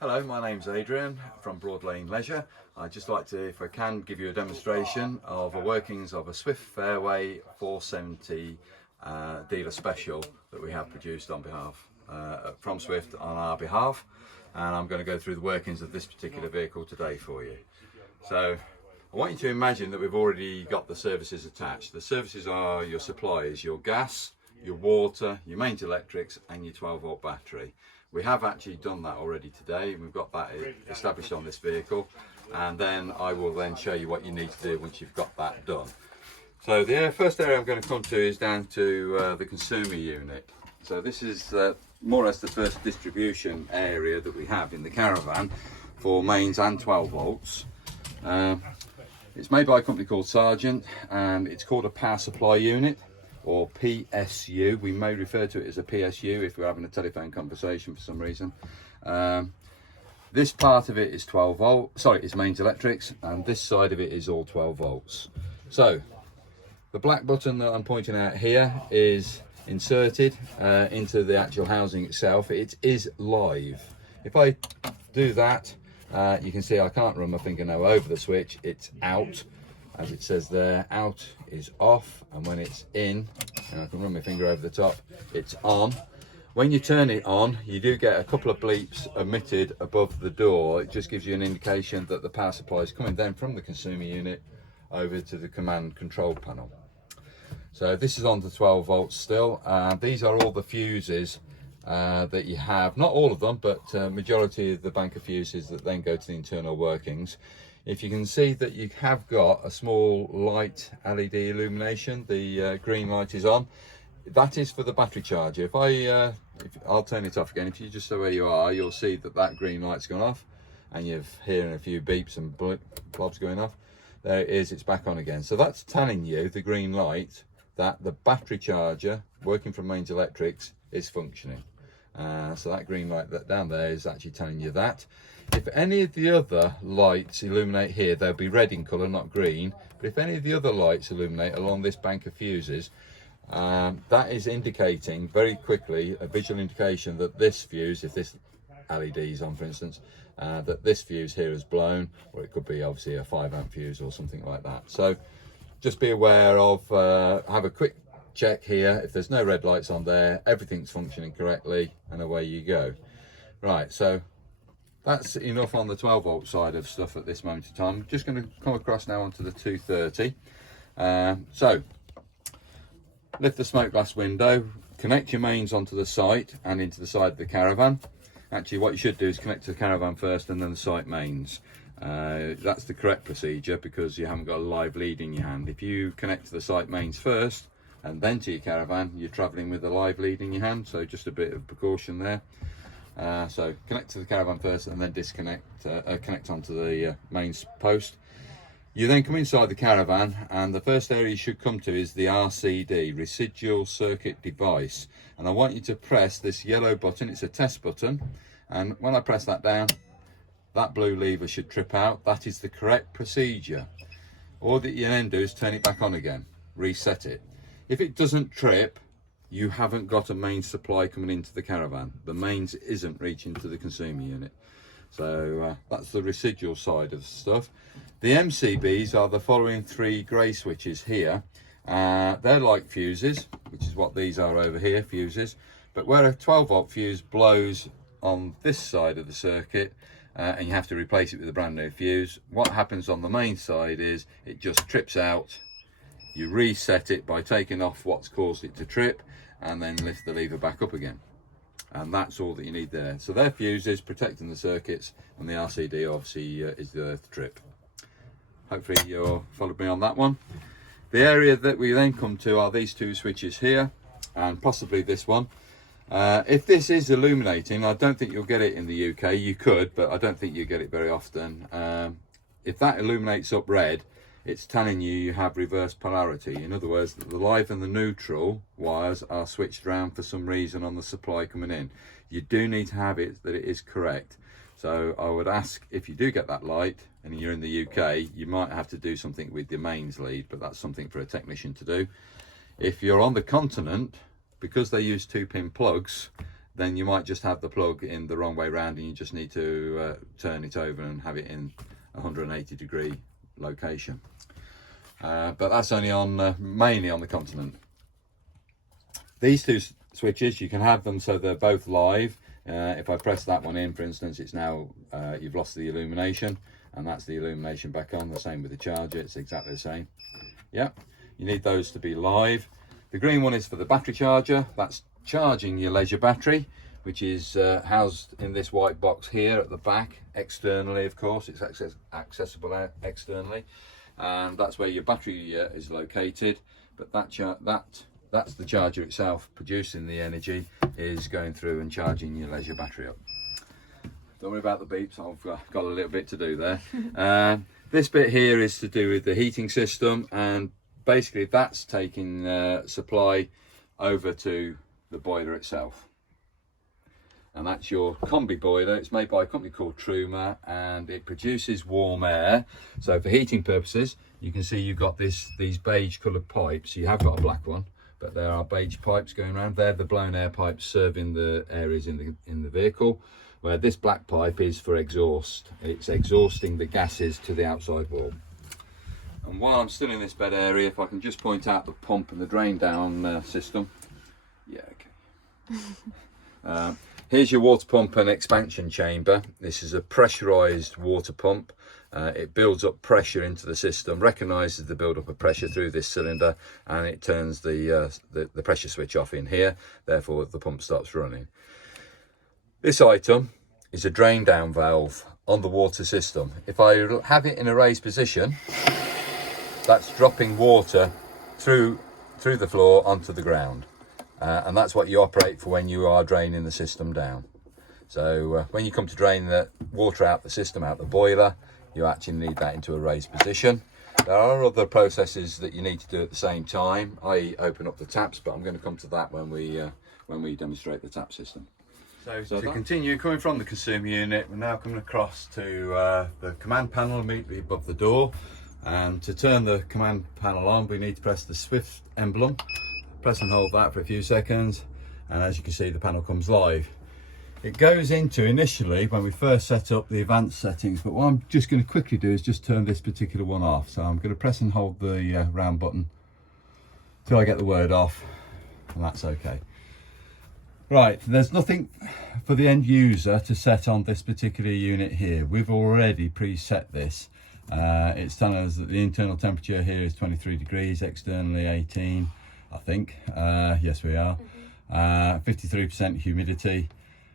Hello, my name's Adrian from Broadlane Leisure. I'd just like to, if I can, give you a demonstration of the workings of a Swift Fairway 470 dealer special that we have produced on behalf from Swift on our behalf, and I'm going to go through the workings of this particular vehicle today for you. So I want you to imagine that we've already got the services attached. The services are your supplies, your gas, your water, your mains electrics and your 12-volt battery. We have actually done that already today, and we've got that established on this vehicle, and then I will then show you what you need to do once you've got that done. So the first area I'm going to come to is down to the consumer unit. So this is more or less the first distribution area that we have in the caravan for mains and 12 volts. It's made by a company called Sargent, and it's called a power supply unit, or PSU. We may refer to it as a PSU if we're having a telephone conversation for some reason. This part of it is 12 volt, sorry, it's mains electrics, and this side of it is all 12 volts. So the black button that I'm pointing out here is inserted into the actual housing itself. It is live. If I do that, you can see I can't run my finger now over the switch. It's out, as it says there. Out is off, and when it's in, and I can run my finger over the top, it's on. When you turn it on, you do get a couple of bleeps emitted above the door. It just gives you an indication that the power supply is coming then from the consumer unit over to the command control panel. So this is on to 12 volts still. These are all the fuses that you have, not all of them, but majority of the bank of fuses that then go to the internal workings. If you can see that you have got a small light LED illumination, the green light is on. That is for the battery charger. I'll turn it off again. If you just stay where you are, you'll see that that green light's gone off, and you're hearing a few beeps and blobs going off. There it is, it's back on again. So that's telling you, the green light, that the battery charger working from mains electrics is functioning. So that green light that down there is actually telling you that. If any of the other lights illuminate here, they'll be red in colour, not green. But if any of the other lights illuminate along this bank of fuses, that is indicating very quickly a visual indication that this fuse, if this LED is on for instance, that this fuse here is blown, or it could be obviously a 5 amp fuse or something like that. So just be aware of, have a quick check here. If there's no red lights on there, everything's functioning correctly, and away you go. Right, so that's enough on the 12 volt side of stuff at this moment in time. I'm just going to come across now onto the 230. So lift the smoke glass window, connect your mains onto the site and into the side of the caravan. Actually, what you should do is connect to the caravan first and then the site mains. That's the correct procedure, because you haven't got a live lead in your hand. If you connect to the site mains first and then to your caravan, you're travelling with a live lead in your hand, so just a bit of precaution there. So connect to the caravan first and then connect onto the mains post. You then come inside the caravan, and the first area you should come to is the RCD, residual circuit device, and I want you to press this yellow button. It's a test button, and when I press that down, that blue lever should trip out. That is the correct procedure. All that you then do is turn it back on again, reset it. If it doesn't trip, you haven't got a mains supply coming into the caravan. The mains isn't reaching to the consumer unit. So that's the residual side of stuff. The MCBs are the following 3 grey switches here. They're like fuses, which is what these are over here, fuses. But where a 12 volt fuse blows on this side of the circuit, and you have to replace it with a brand new fuse, what happens on the main side is it just trips out. You reset it by taking off what's caused it to trip, and then lift the lever back up again. And that's all that you need there. So they're fuses protecting the circuits, and the RCD obviously is the earth trip. Hopefully you've followed me on that one. The area that we then come to are these 2 switches here, and possibly this one. If this is illuminating, I don't think you'll get it in the UK. You could, but I don't think you get it very often. If that illuminates up red, it's telling you have reverse polarity. In other words, the live and the neutral wires are switched around for some reason on the supply coming in. You do need to have it that it is correct. So I would ask, if you do get that light and you're in the UK, you might have to do something with your mains lead, but that's something for a technician to do. If you're on the continent, because they use 2-pin plugs, then you might just have the plug in the wrong way round, and you just need to turn it over and have it in 180 degree location. But that's only on mainly on the continent. These two switches, you can have them so they're both live. If I press that one in, for instance, it's now you've lost the illumination, and that's the illumination back on. The same with the charger, it's exactly the same. Yeah, you need those to be live. The green one is for the battery charger. That's charging your leisure battery, which is housed in this white box here at the back, externally of course. It's accessible externally, and that's where your battery is located. But that's the charger itself producing the energy, is going through and charging your leisure battery up. Don't worry about the beeps, I've got a little bit to do there. This bit here is to do with the heating system, and basically that's taking supply over to the boiler itself. And that's your combi boiler. It's made by a company called Truma, and it produces warm air. So for heating purposes, you can see you've got these beige coloured pipes. You have got a black one, but there are beige pipes going around. They're the blown air pipes serving the areas in the vehicle, where this black pipe is for exhaust. It's exhausting the gases to the outside wall. And while I'm still in this bed area, if I can just point out the pump and the drain down system. Yeah, okay. Here's your water pump and expansion chamber. This is a pressurized water pump. It builds up pressure into the system, recognises the build up of pressure through this cylinder, and it turns the pressure switch off in here. Therefore the pump stops running. This item is a drain down valve on the water system. If I have it in a raised position, that's dropping water through the floor onto the ground. And that's what you operate for when you are draining the system down. So when you come to drain the water out the system, out the boiler, you actually need that into a raised position. There are other processes that you need to do at the same time, i.e. open up the taps, but I'm going to come to that when we demonstrate the tap system. So to continue, coming from the consumer unit, we're now coming across to the command panel immediately above the door. And to turn the command panel on, we need to press the Swift emblem. Press and hold that for a few seconds, and as you can see, the panel comes live. It goes into, initially, when we first set up, the advanced settings, but what I'm just going to quickly do is just turn this particular one off. So I'm going to press and hold the round button till I get the word off, and that's okay. Right, there's nothing for the end user to set on this particular unit here. We've already preset this. It's telling us that the internal temperature here is 23 degrees, externally 18, I think. Yes, we are. 53% humidity.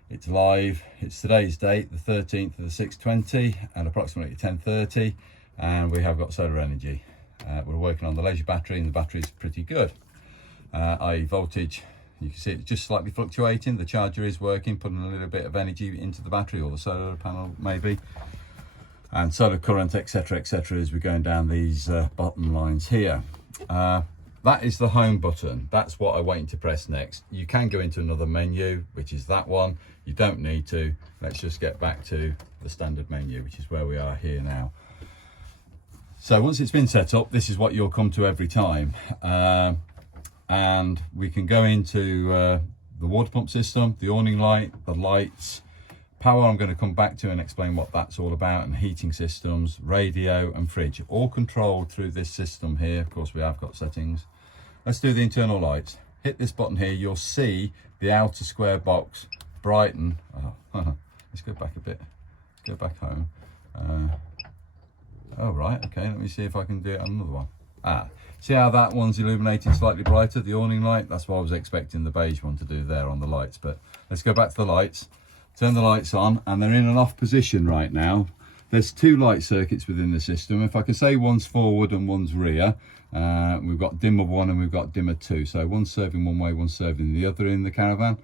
It's live. It's today's date, the 13th of the 6/20, and approximately 10:30, and we have got solar energy. We're working on the leisure battery, and the battery's pretty good. i.e. voltage, you can see it's just slightly fluctuating. The charger is working, putting a little bit of energy into the battery, or the solar panel maybe, and solar current, etc, etc, as we're going down these bottom lines here. That is the home button. That's what I'm waiting to press next. You can go into another menu, which is that one. You don't need to. Let's just get back to the standard menu, which is where we are here now. So once it's been set up, this is what you'll come to every time. And we can go into the water pump system, the awning light, the lights, power I'm going to come back to and explain what that's all about, and heating systems, radio and fridge, all controlled through this system here. Of course, we have got settings. Let's do the internal lights. Hit this button here, you'll see the outer square box brighten. Let's go back a bit, go back home. Oh right, okay, let me see if I can do it on another one. See how that one's illuminating slightly brighter, the awning light? That's what I was expecting the beige one to do there on the lights. But let's go back to the lights, turn the lights on, and they're in an off position right now. There's two light circuits within the system. If I can say one's forward and one's rear, we've got dimmer 1 and we've got dimmer 2. So one's serving one way, one's serving the other in the caravan.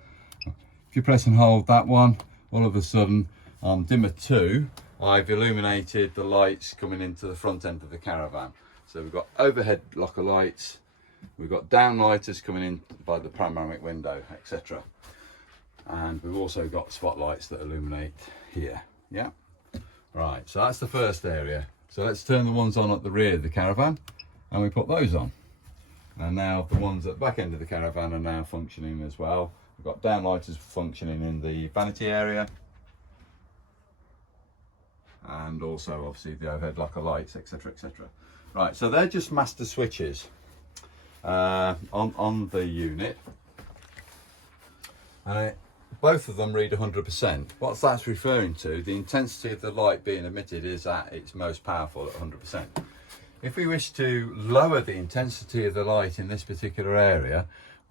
If you press and hold that one, all of a sudden on dimmer 2, I've illuminated the lights coming into the front end of the caravan. So we've got overhead locker lights, we've got downlighters coming in by the panoramic window, etc. And we've also got spotlights that illuminate here. Yeah. Right, so that's the first area. So let's turn the ones on at the rear of the caravan, and we put those on. And now the ones at the back end of the caravan are now functioning as well. We've got downlighters functioning in the vanity area, and also obviously the overhead locker lights, etc, etc. Right, so they're just master switches on the unit. Both of them read 100%. What that's referring to, the intensity of the light being emitted is at its most powerful at 100%. If we wish to lower the intensity of the light in this particular area,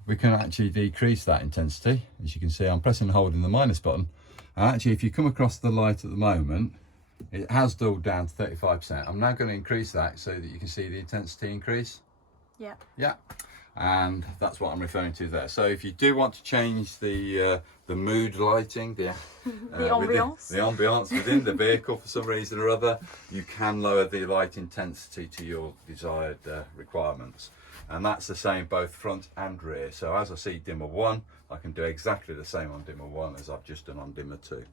we can actually decrease that intensity. As you can see, I'm pressing and holding the minus button. And actually, if you come across the light at the moment, it has dulled down to 35%. I'm now going to increase that so that you can see the intensity increase. Yeah. Yeah. And that's what I'm referring to there. So if you do want to change the mood lighting, the ambiance within the vehicle for some reason or other, you can lower the light intensity to your desired requirements. And that's the same both front and rear. So as I see dimmer 1, I can do exactly the same on dimmer 1 as I've just done on dimmer 2.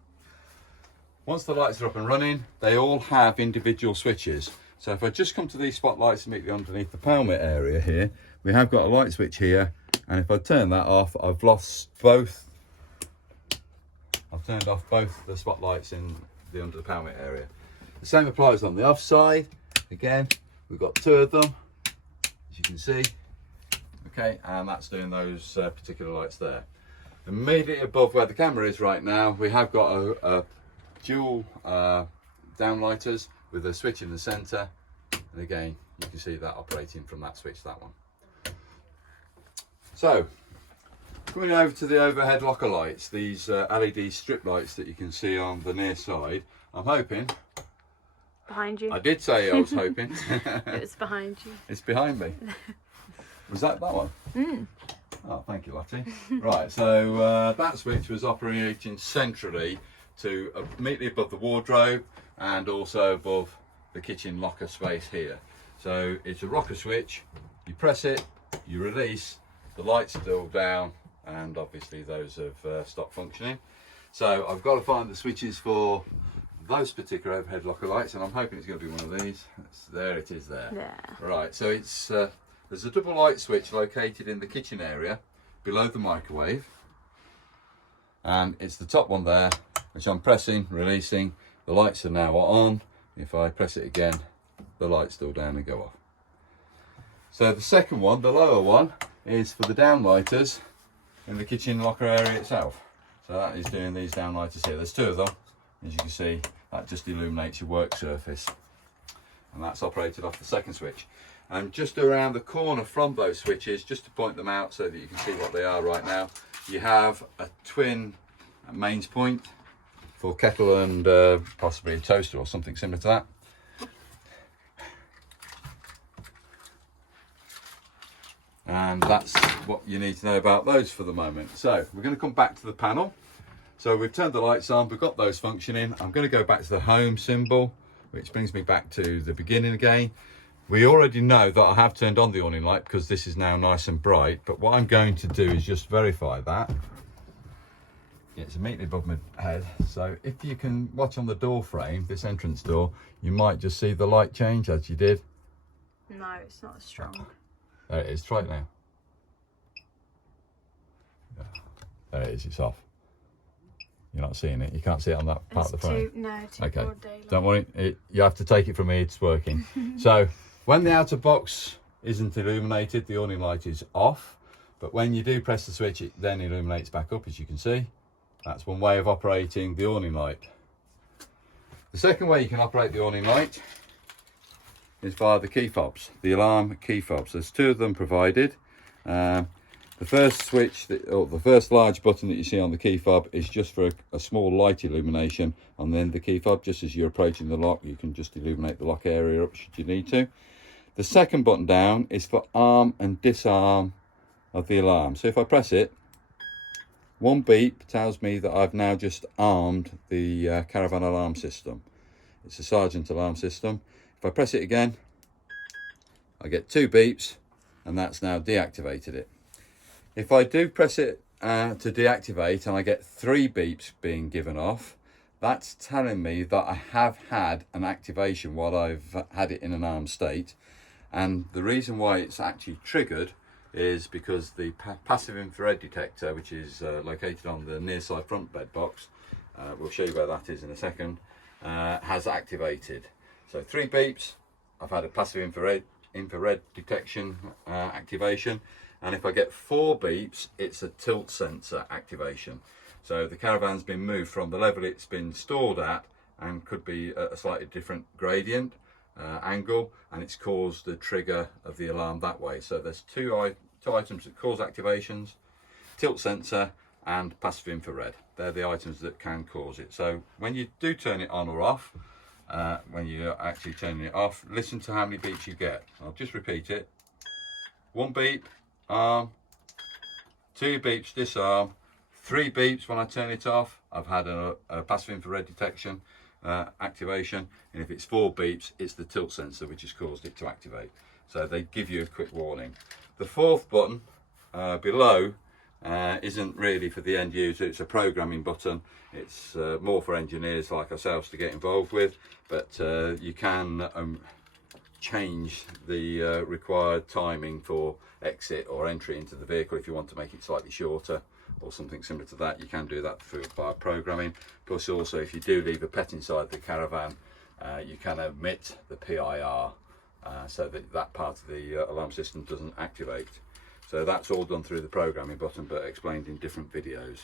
Once the lights are up and running, they all have individual switches. So if I just come to these spotlights immediately underneath the pelmet area here, we have got a light switch here, and if I turn that off, I've turned off both the spotlights in the under the pelmet area. The same applies on the off side. Again, we've got 2 of them, as you can see. Okay, and that's doing those particular lights there. Immediately above where the camera is right now, we have got a dual downlighters with a switch in the centre, and again you can see that operating from that switch, that one. So coming over to the overhead locker lights, these LED strip lights that you can see on the near side, I'm hoping behind you. I did say I was hoping. It's behind you. It's behind me. Was that one? Oh, thank you, Lottie. Right, so that switch was operating centrally to immediately above the wardrobe and also above the kitchen locker space here. So it's a rocker switch, you press it, you release, the lights are still down, and obviously those have stopped functioning. So I've got to find the switches for those particular overhead locker lights, and I'm hoping it's going to be one of these. There it is there. Yeah. Right, so it's there's a double light switch located in the kitchen area below the microwave, and it's the top one there, which I'm pressing, releasing. The lights are now on. If I press it again, the light's still down and go off. So the second one, the lower one, is for the downlighters in the kitchen locker area itself. So that is doing these downlighters here. There's 2 of them. As you can see, that just illuminates your work surface. And that's operated off the second switch. And just around the corner from those switches, just to point them out so that you can see what they are right now, you have a twin mains point for kettle and possibly a toaster or something similar to that. And that's what you need to know about those for the moment. So we're going to come back to the panel. So we've turned the lights on, we've got those functioning. I'm going to go back to the home symbol, which brings me back to the beginning again. We already know that I have turned on the awning light because this is now nice and bright, but what I'm going to do is just verify that. It's immediately above my head, so if you can watch on the door frame, this entrance door, you might just see the light change as you did. No, it's not as strong. There it is, try it now. There it is, it's off. You're not seeing it, you can't see it on that part of the frame. Too okay, broad daylight. Don't worry, you have to take it from me, it's working. So when the outer box isn't illuminated, the awning light is off, but when you do press the switch, it then illuminates back up, as you can see. That's one way of operating the awning light. The second way you can operate the awning light is via the key fobs, the alarm key fobs. There's 2 of them provided. The first switch, or the first large button that you see on the key fob, is just for a small light illumination on the end of the key fob. Just as you're approaching the lock, you can just illuminate the lock area up should you need to. The second button down is for arm and disarm of the alarm. So if I press it, one beep tells me that I've now just armed the caravan alarm system. It's a sergeant alarm system. If I press it again, I get 2 beeps, and that's now deactivated it. If I do press it to deactivate and I get 3 beeps being given off, that's telling me that I have had an activation while I've had it in an armed state. And the reason why it's actually triggered is because the passive infrared detector, which is located on the near side front bed box, we'll show you where that is in a second, has activated. So 3 beeps, I've had a passive infrared detection activation, and if I get 4 beeps, it's a tilt sensor activation. So the caravan's been moved from the level it's been stored at, and could be at a slightly different gradient angle, and it's caused the trigger of the alarm that way. So there's two items that cause activations: tilt sensor and passive infrared. They're the items that can cause it. So when you do turn it on or off, when you're actually turning it off, listen to how many beeps you get. I'll just repeat it. 1 beep, arm. 2 beeps, disarm. 3 beeps when I turn it off, I've had a passive infrared detection activation, and if it's 4 beeps, it's the tilt sensor which has caused it to activate. So they give you a quick warning. The 4th button below isn't really for the end user. It's a programming button. It's more for engineers like ourselves to get involved with, but you can change the required timing for exit or entry into the vehicle if you want to make it slightly shorter or something similar to that. You can do that by programming. Plus also, if you do leave a pet inside the caravan, you can omit the PIR so that part of the alarm system doesn't activate. So that's all done through the programming button, but explained in different videos.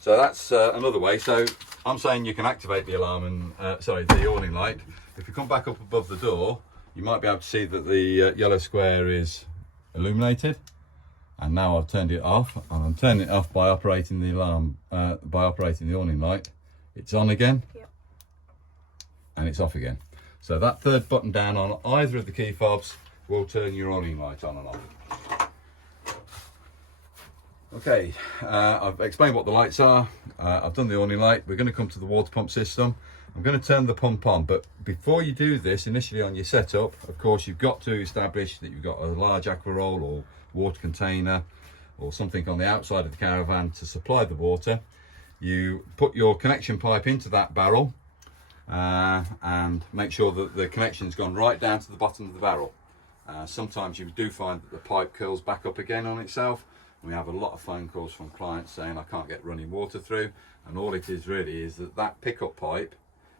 So that's another way. So I'm saying you can activate the alarm and the awning light. If you come back up above the door, you might be able to see that the yellow square is illuminated. And now I've turned it off, and I'm turning it off by operating the alarm, by operating the awning light. It's on again, yep. And it's off again. So that 3rd button down on either of the key fobs will turn your awning light on and off. Okay, I've explained what the lights are. I've done the awning light. We're going to come to the water pump system. I'm going to turn the pump on, but before you do this, initially on your setup, of course, you've got to establish that you've got a large aqua roll or water container or something on the outside of the caravan to supply the water. You put your connection pipe into that barrel and make sure that the connection's gone right down to the bottom of the barrel. Sometimes you do find that the pipe curls back up again on itself. We have a lot of phone calls from clients saying I can't get running water through, and all it is really is that pickup pipe,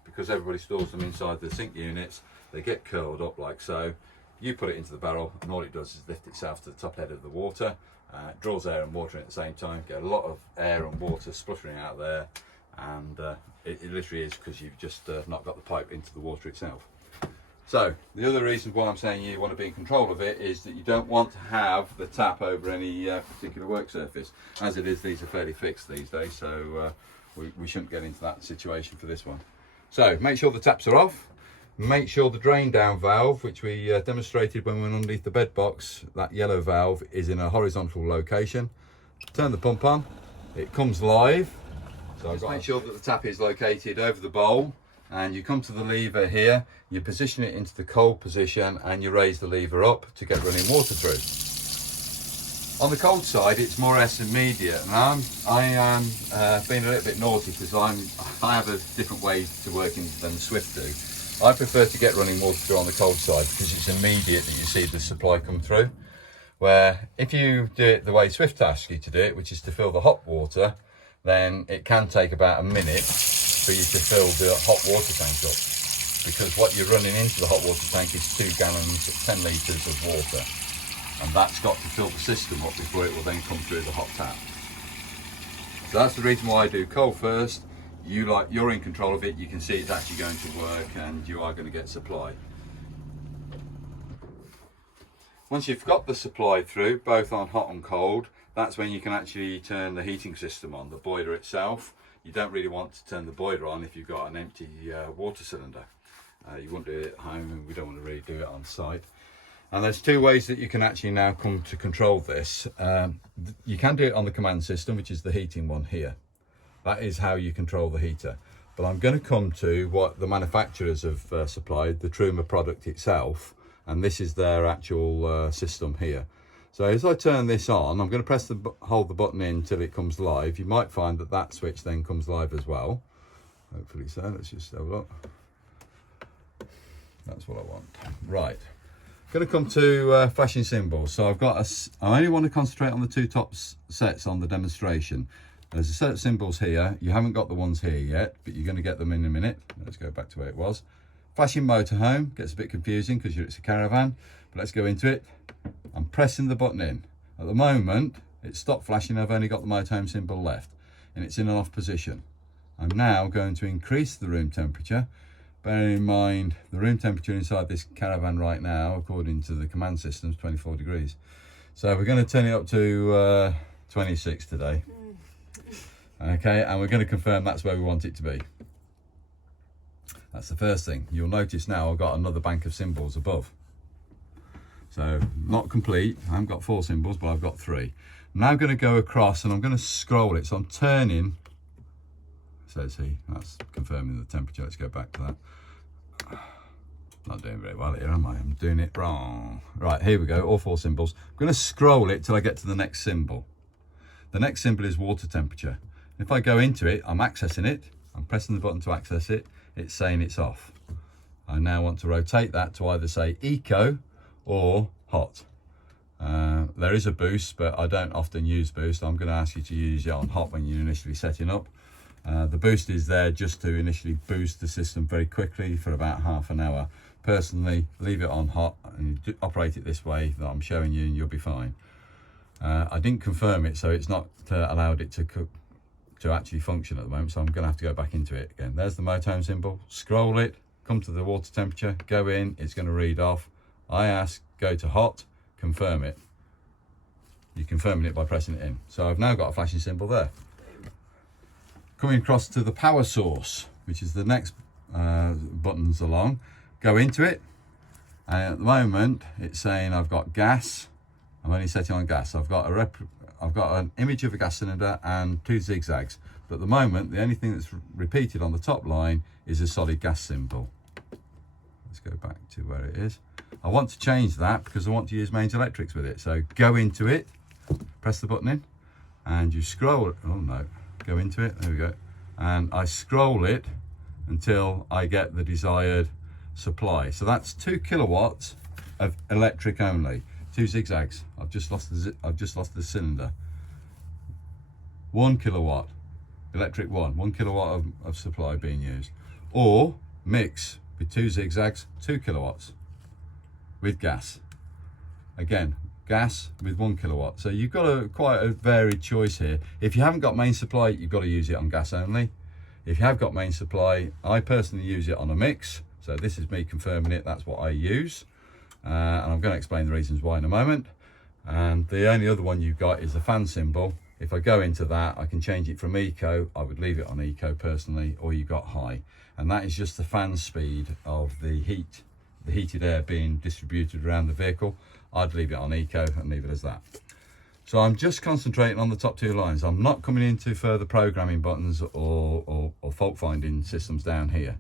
because everybody stores them inside the sink units, they get curled up like so. You put it into the barrel, and all it does is lift itself to the top head of the water. It draws air and water in at the same time. Get a lot of air and water spluttering out there, and it literally is because you've just not got the pipe into the water itself. So the other reason why I'm saying you want to be in control of it is that you don't want to have the tap over any particular work surface. As it is, these are fairly fixed these days, so we shouldn't get into that situation for this one. So make sure the taps are off. Make sure the drain down valve, which we demonstrated when we were underneath the bed box, that yellow valve is in a horizontal location. Turn the pump on, it comes live. So just make sure that the tap is located over the bowl, and you come to the lever here, you position it into the cold position, and you raise the lever up to get running water through. On the cold side, it's more or less immediate, and I am being a little bit naughty because I have a different way to working than Swift do. I prefer to get running water through on the cold side because it's immediate that you see the supply come through. Where if you do it the way Swift asks you to do it, which is to fill the hot water, then it can take about a minute for you to fill the hot water tank up. Because what you're running into the hot water tank is 2 gallons, 10 litres of water. And that's got to fill the system up before it will then come through the hot tap. So that's the reason why I do cold first. You're in control of it, you can see it's actually going to work, and you are going to get supply. Once you've got the supply through, both on hot and cold, that's when you can actually turn the heating system on, the boiler itself. You don't really want to turn the boiler on if you've got an empty water cylinder. You wouldn't do it at home, and we don't want to really do it on site. And there's 2 ways that you can actually now come to control this. You can do it on the command system, which is the heating one here. That is how you control the heater. But I'm going to come to what the manufacturers have supplied, the Truma product itself, and this is their actual system here. So as I turn this on, I'm going to hold the button in until it comes live. You might find that switch then comes live as well. Hopefully so. Let's just have a look. That's what I want. Right. Going to come to flashing symbols. So I only want to concentrate on the two top sets on the demonstration. There's a set of symbols here. You haven't got the ones here yet, but you're going to get them in a minute. Let's go back to where it was. Flashing motorhome gets a bit confusing because it's a caravan, but let's go into it. I'm pressing the button in. At the moment, it's stopped flashing. I've only got the motorhome symbol left, and it's in an off position. I'm now going to increase the room temperature. Bearing in mind the room temperature inside this caravan right now, according to the command system, is 24 degrees. So we're going to turn it up to 26 today. Okay, and we're going to confirm that's where we want it to be. That's the first thing. You'll notice now I've got another bank of symbols above. So not complete. I haven't got 4 symbols, but I've got 3. I'm now going to go across and I'm going to scroll it. So I'm turning. Says he. That's confirming the temperature. Let's go back to that. Not doing very well here, am I? I'm doing it wrong. Right, here we go. All 4 symbols. I'm going to scroll it till I get to the next symbol. The next symbol is water temperature. If I go into it, I'm accessing it. I'm pressing the button to access it. It's saying it's off. I now want to rotate that to either say eco or hot. There is a boost, but I don't often use boost. I'm going to ask you to use it on hot when you're initially setting up. The boost is there just to initially boost the system very quickly for about half an hour. Personally, leave it on hot and you operate it this way that I'm showing you and you'll be fine. I didn't confirm it, so it's not allowed it to actually function at the moment, so I'm going to have to go back into it again. There's the motorhome symbol. Scroll it, come to the water temperature, go in, it's going to read off. I ask, go to hot, confirm it. You're confirming it by pressing it in. So I've now got a flashing symbol there. Coming across to the power source, which is the next buttons along. Go into it, and at the moment it's saying I've got gas. I'm only setting on gas. I've got an image of a gas cylinder and 2 zigzags. But at the moment, the only thing that's repeated on the top line is a solid gas symbol. Let's go back to where it is. I want to change that because I want to use mains electrics with it. So go into it, press the button in, and you scroll. Oh no, go into it. There we go. And I scroll it until I get the desired supply. So that's 2 kilowatts of electric only. 2 zigzags. I've just lost the cylinder. 1 kilowatt, electric 1 kilowatt of supply being used. Or mix with 2 zigzags, 2 kilowatts with gas. Again, gas with 1 kilowatt. So you've got quite a varied choice here. If you haven't got main supply, you've got to use it on gas only. If you have got main supply, I personally use it on a mix. So this is me confirming it, that's what I use. And I'm going to explain the reasons why in a moment. And the only other one you've got is the fan symbol. If I go into that, I can change it from eco. I would leave it on eco personally, or you got high. And that is just the fan speed of the heated air being distributed around the vehicle. I'd leave it on eco and leave it as that. So I'm just concentrating on the top 2 lines. I'm not coming into further programming buttons or fault finding systems down here.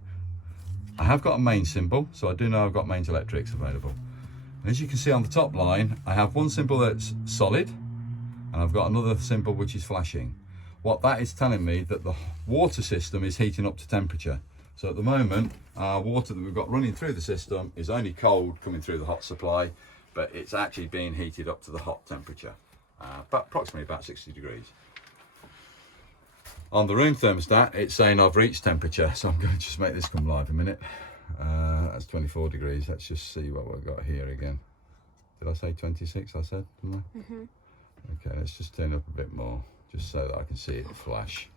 I have got a main symbol, so I do know I've got mains electrics available. And as you can see on the top line, I have one symbol that's solid, and I've got another symbol which is flashing. What that is telling me that the water system is heating up to temperature. So at the moment, our water that we've got running through the system is only cold coming through the hot supply, but it's actually being heated up to the hot temperature, but approximately about 60 degrees. On the room thermostat, it's saying I've reached temperature, so I'm going to just make this come live a minute. That's 24 degrees. Let's just see what we've got here again. Did I say 26? I said, didn't I? Okay, let's just turn up a bit more, just so that I can see it flash.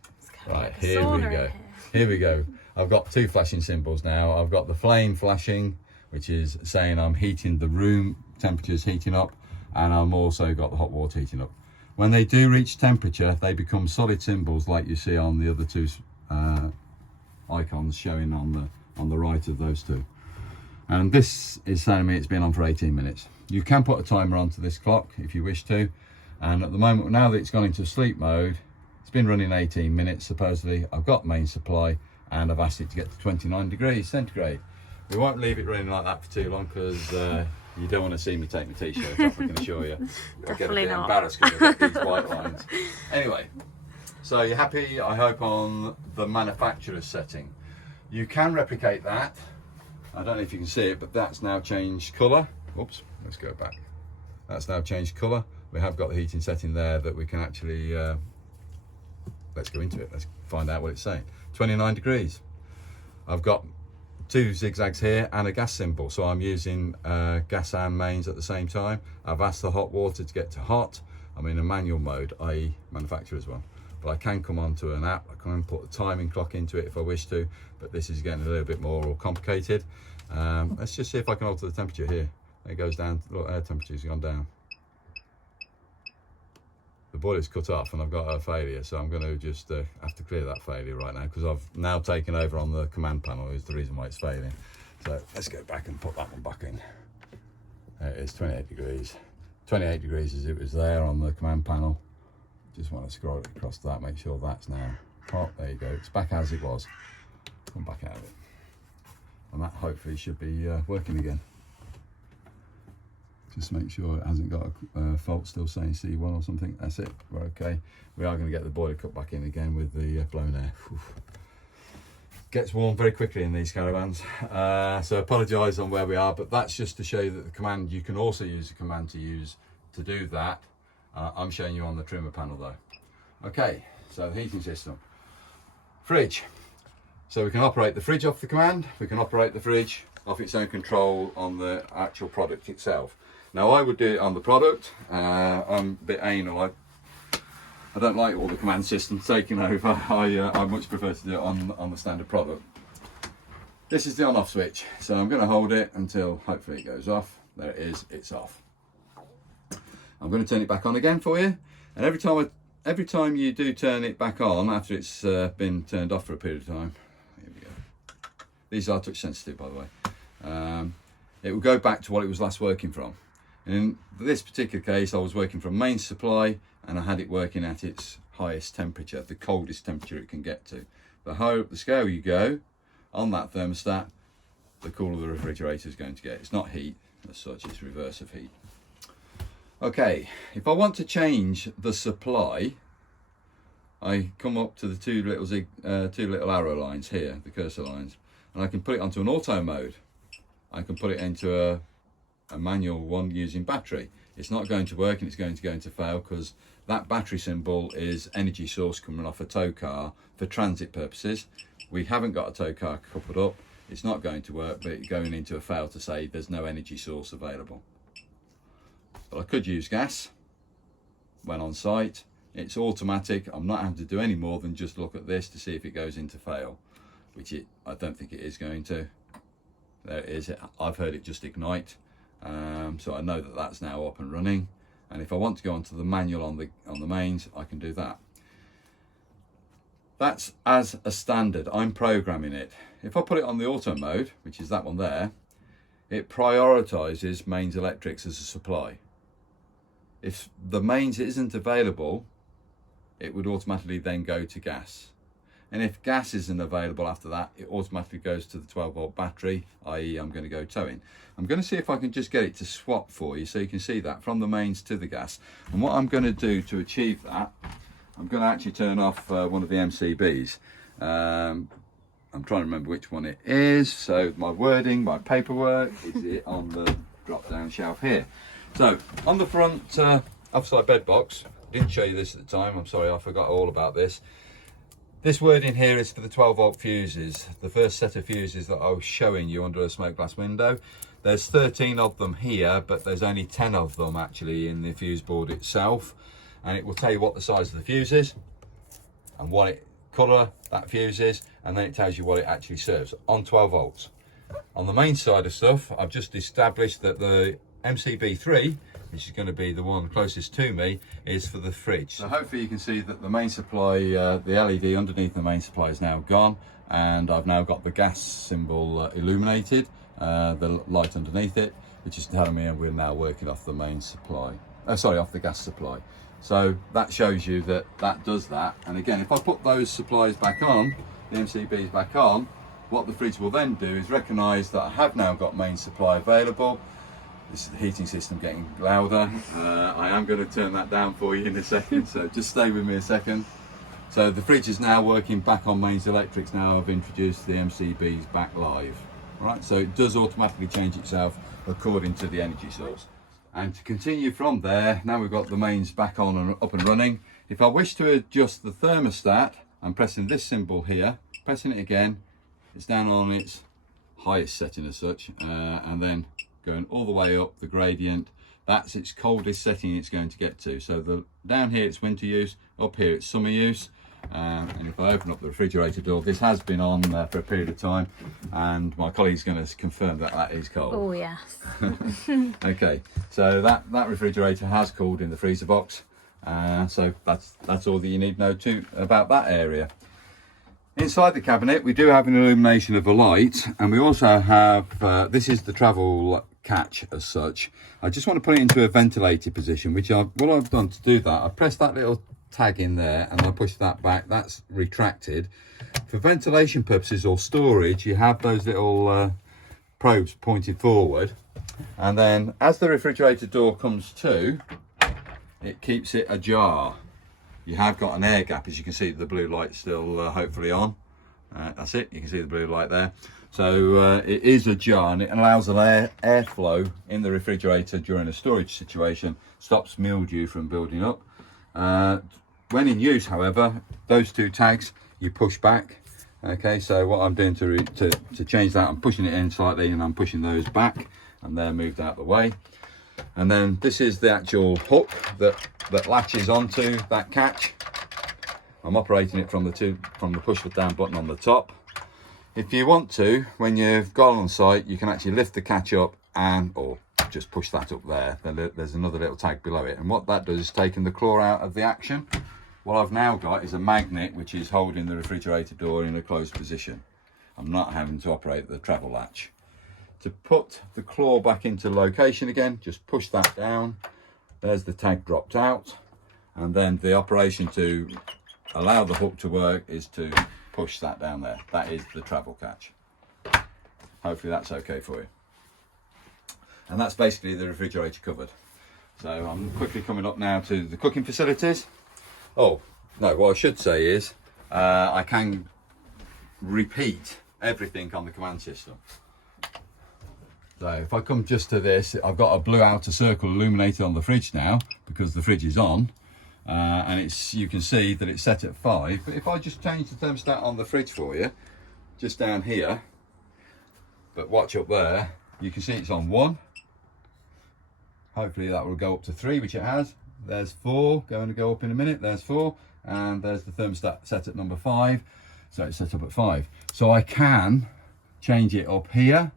Right, here we go. Here we go. I've got 2 flashing symbols now. I've got the flame flashing, which is saying I'm heating the room, temperature's heating up, and I'm also got the hot water heating up. When they do reach temperature, they become solid symbols like you see on the other 2 icons showing on the right of those 2. And this is telling me it's been on for 18 minutes. You can put a timer onto this clock if you wish to. And at the moment, now that it's gone into sleep mode, it's been running 18 minutes supposedly. I've got main supply and I've asked it to get to 29 degrees centigrade. We won't leave it running like that for too long because you don't want to see me take my t-shirt off, I can assure you. I get a bit embarrassed because I've got these white lines. Anyway, so you're happy, I hope, on the manufacturer's setting. You can replicate that. I don't know if you can see it, but that's now changed colour. oops, let's go back. That's now changed colour. We have got the heating setting there that we can actually, let's go into it. Let's find out what it's saying. 29 degrees. I've got 2 zigzags here and a gas symbol. So I'm using gas and mains at the same time. I've asked the hot water to get to hot. I'm in a manual mode, i.e. manufacturer's one. But I can come onto an app. I can put a timing clock into it if I wish to, but this is getting a little bit more complicated. Let's just see if I can alter the temperature here. It goes down, look, air temperature's gone down. The boiler's cut off and I've got a failure, so I'm going to just have to clear that failure right now, because I've now taken over on the command panel is the reason why it's failing. So let's go back and put that one back in. There it is, 28 degrees. 28 degrees as it was there on the command panel. Just want to scroll it across that, make sure that's now hot. There you go, it's back as it was. Come back out of it. And that hopefully should be working again. Just make sure it hasn't got a fault still saying C1 or something. That's it, we're okay. We are going to get the boiler cut back in again with the blown air. Oof. Gets warm very quickly in these caravans, so apologise on where we are, but that's just to show you that the command, you can also use the command to do that. I'm showing you on the trimmer panel though. Okay, so the heating system. Fridge. So we can operate the fridge off the command, we can operate the fridge off its own control on the actual product itself. Now I would do it on the product. I'm a bit anal. I don't like all the command systems taking over. I much prefer to do it on the standard product. This is the on-off switch, so I'm going to hold it until hopefully it goes off. There it is, it's off. I'm going to turn it back on again for you, and every time you do turn it back on after it's been turned off for a period of time, here we go. These are touch sensitive, by the way. It will go back to what it was last working from. In this particular case, I was working from main supply and I had it working at its highest temperature, the coldest temperature it can get to. The higher up the scale you go on that thermostat, the cooler the refrigerator is going to get. It's not heat as such, it's reverse of heat. Okay, if I want to change the supply, I come up to the two little arrow lines here, the cursor lines, and I can put it onto an auto mode. I can put it into a manual one using battery. It's not going to work and it's going to go into fail because that battery symbol is energy source coming off a tow car for transit purposes. We haven't got a tow car coupled up. It's not going to work, but it's going into a fail to say there's no energy source available. But I could use gas when on site. It's automatic. I'm not having to do any more than just look at this to see if it goes into fail, which I don't think it is going to. There it is. I've heard it just ignite. So I know that that's now up and running, and if I want to go onto the manual on the mains, I can do that. That's as a standard. I'm programming it. If I put it on the auto mode, which is that one there, it prioritizes mains electrics as a supply. If the mains isn't available, it would automatically then go to gas. And if gas isn't available after that, it automatically goes to the 12-volt battery, i.e. I'm going to go towing. I'm going to see if I can just get it to swap for you so you can see that from the mains to the gas. And what I'm going to do to achieve that, I'm going to actually turn off one of the MCBs. I'm trying to remember which one it is. So my wording, my paperwork, is it on the drop-down shelf here. So on the front offside bed box, I didn't show you this at the time, I'm sorry, I forgot all about this. This wording here is for the 12-volt fuses, the first set of fuses that I was showing you under a smoke glass window. There's 13 of them here, but there's only 10 of them actually in the fuse board itself, and it will tell you what the size of the fuse is and what colour that fuse is, and then it tells you what it actually serves on 12 volts. On the main side of stuff, I've just established that the MCB3, which is going to be the one closest to me, is for the fridge. So hopefully you can see that the main supply, the LED underneath the main supply is now gone, and I've now got the gas symbol illuminated, the light underneath it, which is telling me we're now working off the main supply, off the gas supply. So that shows you that that does that. And again, if I put those supplies back on, the MCBs back on, what the fridge will then do is recognise that I have now got main supply available. This is the heating system getting louder. I am going to turn that down for you in a second, so just stay with me a second. So the fridge is now working back on mains electrics now. I've introduced the MCBs back live. Right, so it does automatically change itself according to the energy source. And to continue from there, now we've got the mains back on and up and running. If I wish to adjust the thermostat, I'm pressing this symbol here, pressing it again, it's down on its highest setting as such, and then going all the way up the gradient. That's its coldest setting it's going to get to. So down here it's winter use, up here it's summer use. And if I open up the refrigerator door, this has been on for a period of time, and my colleague's going to confirm that that is cold. Oh yes. Okay, so that refrigerator has cooled in the freezer box, so that's all that you need to know about that area. Inside the cabinet we do have an illumination of a light, and we also have this is the travel catch as such. I just want to put it into a ventilated position, what I've done to do that, I pressed that little tag in there and I push that back. That's retracted. For ventilation purposes or storage, you have those little probes pointed forward, and then as the refrigerator door comes to, it keeps it ajar. You have got an air gap, as you can see. The blue light still hopefully on. That's it, you can see the blue light there. So it is ajar, and it allows an airflow in the refrigerator during a storage situation, stops mildew from building up. When in use, however, those two tags you push back. Okay, so what I'm doing to change that, I'm pushing it in slightly and I'm pushing those back, and they're moved out of the way. And then this is the actual hook that latches onto that catch. I'm operating it from the push down button on the top. If you want to, when you've got on site, you can actually lift the catch up or just push that up there. Then there's another little tag below it, and what that does is taking the claw out of the action. What I've now got is a magnet which is holding the refrigerator door in a closed position. I'm not having to operate the travel latch. To put the claw back into location again, just push that down. There's the tag dropped out, and then the operation to allow the hook to work is to push that down there. That is the travel catch. Hopefully that's okay for you. And that's basically the refrigerator covered. So I'm quickly coming up now to the cooking facilities. Oh, no, what I should say is I can repeat everything on the command system. So if I come just to this, I've got a blue outer circle illuminated on the fridge now because the fridge is on. And you can see that it's set at 5. But if I just change the thermostat on the fridge for you, just down here, but watch up there, you can see it's on 1. Hopefully that will go up to 3, which it has. There's 4, going to go up in a minute. There's 4, and there's the thermostat set at number 5. So it's set up at 5. So I can change it up here.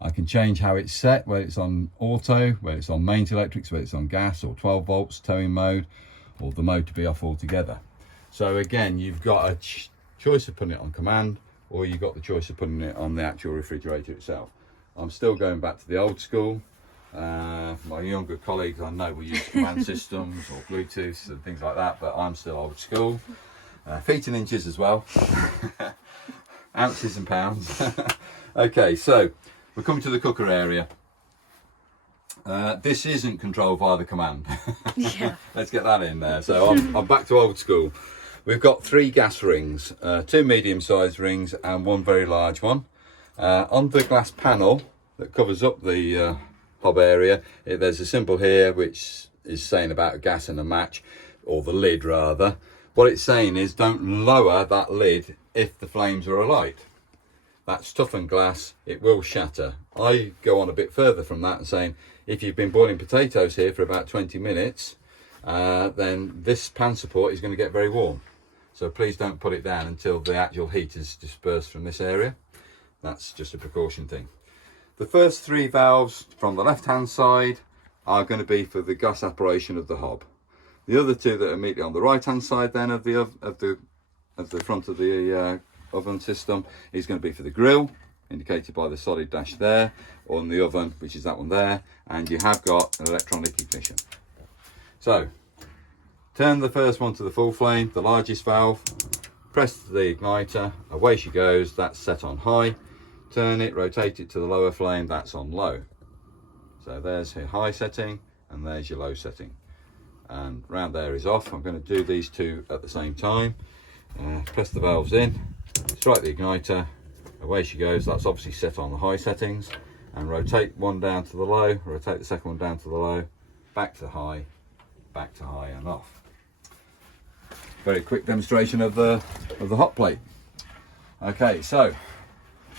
I can change how it's set, whether it's on auto, whether it's on mains electrics, whether it's on gas or 12 volts towing mode, or the mode to be off altogether. So again, you've got a choice of putting it on command, or you've got the choice of putting it on the actual refrigerator itself. I'm still going back to the old school. My younger colleagues I know will use command systems or Bluetooth and things like that, but I'm still old school. Feet and inches as well. Ounces and pounds. Okay, so we're coming to the cooker area. This isn't controlled via the command. Yeah. Let's get that in there. So I'm back to old school. We've got 3 gas rings, 2 medium-sized rings and 1 very large one. On the glass panel that covers up the hob area, there's a symbol here which is saying about a gas and a match, or the lid rather. What it's saying is don't lower that lid if the flames are alight. That's toughened glass, it will shatter. I go on a bit further from that and saying if you've been boiling potatoes here for about 20 minutes, then this pan support is going to get very warm. So please don't put it down until the actual heat is dispersed from this area. That's just a precaution thing. The first 3 valves from the left hand side are going to be for the gas operation of the hob. The other 2 that are immediately on the right hand side then of the front of the oven system is going to be for the grill, indicated by the solid dash there, on the oven, which is that one there, and you have got an electronic ignition. So turn the first one to the full flame, the largest valve, press the igniter, away she goes. That's set on high. Turn it, rotate it to the lower flame, that's on low. So there's your high setting and there's your low setting, and round there is off. I'm going to do these 2 at the same time. Press the valves in, strike the igniter, away she goes. That's obviously set on the high settings, and rotate one down to the low, rotate the second one down to the low, back to high and off. Very quick demonstration of the hot plate. Okay, so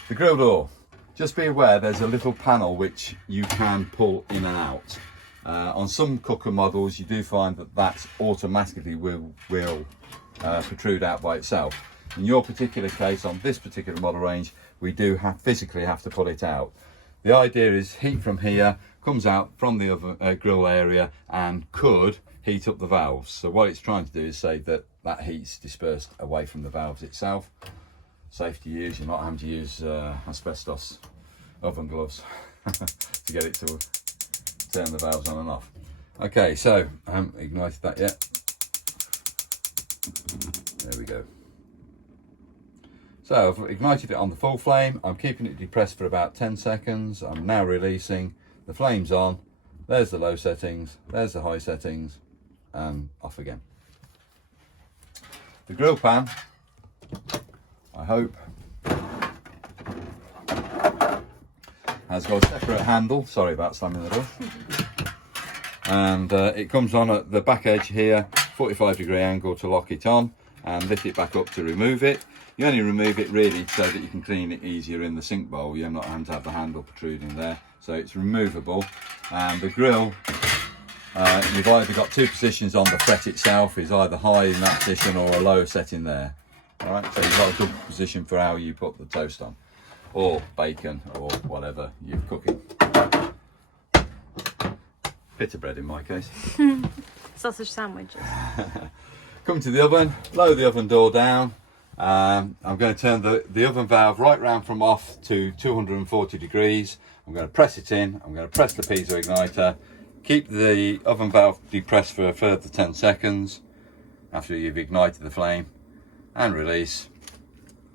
the grill door. Just be aware there's a little panel which you can pull in and out. On some cooker models you do find that that's automatically will protrude out by itself. In your particular case, on this particular model range, we do physically have to pull it out. The idea is heat from here comes out from the other grill area and could heat up the valves. So what it's trying to do is say that that heat's dispersed away from the valves itself. Safe to use, you're not having to use asbestos oven gloves to get it to turn the valves on and off. Okay, so I haven't ignited that yet. There we go. So I've ignited it on the full flame. I'm keeping it depressed for about 10 seconds. I'm now releasing. The flame's on. There's the low settings. There's the high settings. And off again. The grill pan, I hope, has got a separate handle. Sorry about slamming the door. And it comes on at the back edge here, 45-degree angle to lock it on, and lift it back up to remove it. You only remove it really so that you can clean it easier in the sink bowl. You're not having to have the handle protruding there, so it's removable. And the grill, you've either got two positions on the fret itself, is either high in that position or a low setting there. All right, so you've got a good position for how you put the toast on, or bacon, or whatever you're cooking. Pita bread in my case. Sausage sandwiches. Come to the oven, lower the oven door down. I'm going to turn the oven valve right round from off to 240 degrees. I'm going to press it in. I'm going to press the piezo igniter. Keep the oven valve depressed for a further 10 seconds after you've ignited the flame, and release.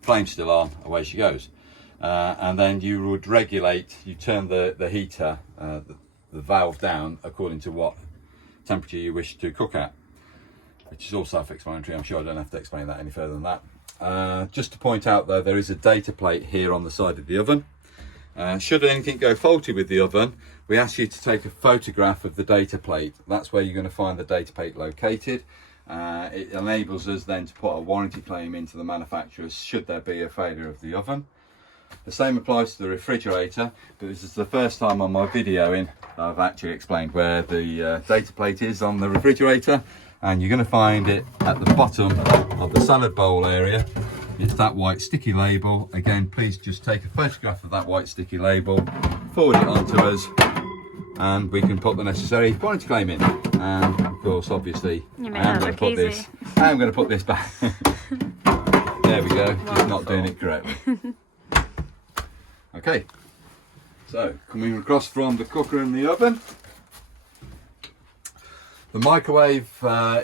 Flame's still on, away she goes. And then you would regulate, you turn the heater, the valve down according to what temperature you wish to cook at, which is all self-explanatory. I'm sure I don't have to explain that any further than that. Just to point out though, there is a data plate here on the side of the oven. Should anything go faulty with the oven, we ask you to take a photograph of the data plate. That's where you're going to find the data plate located. It enables us then to put a warranty claim into the manufacturers should there be a failure of the oven. The same applies to the refrigerator, but this is the first time on my videoing that I've actually explained where the data plate is on the refrigerator, and you're going to find it at the bottom of the salad bowl area. It's that white sticky label. Again, please just take a photograph of that white sticky label, forward it on to us, and we can put the necessary warranty claim in. And of course, obviously, I'm going to put this back. There we go. Just not doing it correctly. Okay, so coming across from the cooker and the oven. The microwave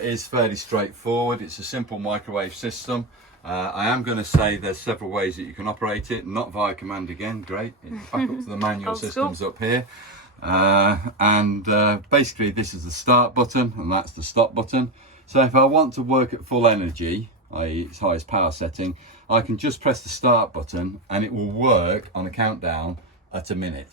is fairly straightforward. It's a simple microwave system. I am going to say there's several ways that you can operate it, not via command again, great. It's back up to the manual systems up here. Basically this is the start button and that's the stop button. So if I want to work at full energy, i.e. its highest power setting, I can just press the start button and it will work on a countdown at a minute.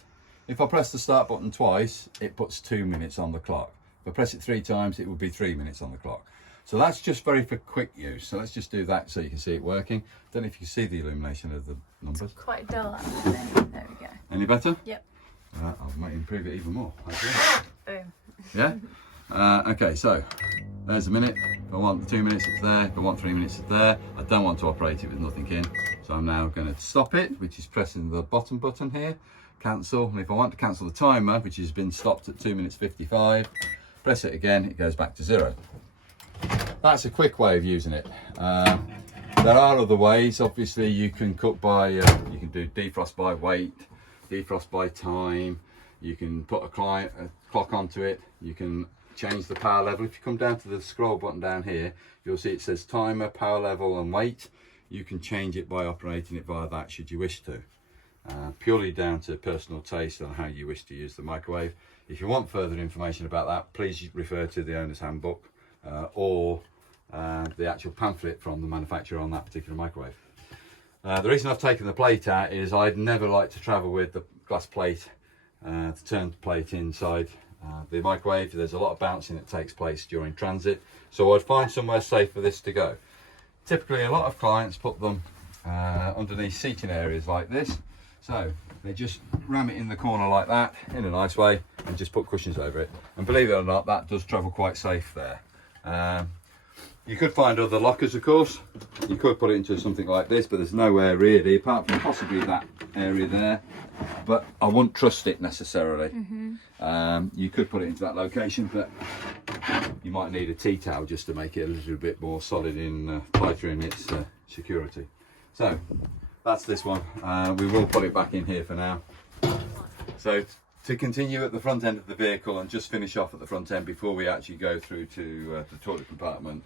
If I press the start button twice, it puts 2 minutes on the clock. If I press it 3 times, it will be 3 minutes on the clock. So that's just very for quick use. So let's just do that so you can see it working. Don't know if you can see the illumination of the numbers. It's quite dull actually. There we go. Any better? Yep. I might improve it even more. Boom. Yeah? Okay, so there's a minute. If I want 2 minutes, it's there. If I want 3 minutes, it's there. I don't want to operate it with nothing in. So I'm now going to stop it, which is pressing the bottom button here. Cancel. And if I want to cancel the timer, which has been stopped at 2 minutes 55, press it again, it goes back to 0. That's a quick way of using it. There are other ways. Obviously, you can cook by, you can do defrost by weight, defrost by time. You can put a clock onto it. You can change the power level. If you come down to the scroll button down here, you'll see it says timer, power level and weight. You can change it by operating it via that should you wish to. Purely down to personal taste on how you wish to use the microwave. If you want further information about that, please refer to the owner's handbook or the actual pamphlet from the manufacturer on that particular microwave. The reason I've taken the plate out is I'd never like to travel with the glass plate to turn the plate inside the microwave. There's a lot of bouncing that takes place during transit, so I'd find somewhere safe for this to go. Typically a lot of clients put them underneath seating areas like this, so they just ram it in the corner like that in a nice way and just put cushions over it, and believe it or not, that does travel quite safe there. You could find other lockers, of course. You could put it into something like this, but there's nowhere really, apart from possibly that area there, but I wouldn't trust it necessarily. You could put it into that location, but you might need a tea towel just to make it a little bit more solid in tighter in its security. So that's this one. We will put it back in here for now. So to continue at the front end of the vehicle and just finish off at the front end before we actually go through to the toilet compartment,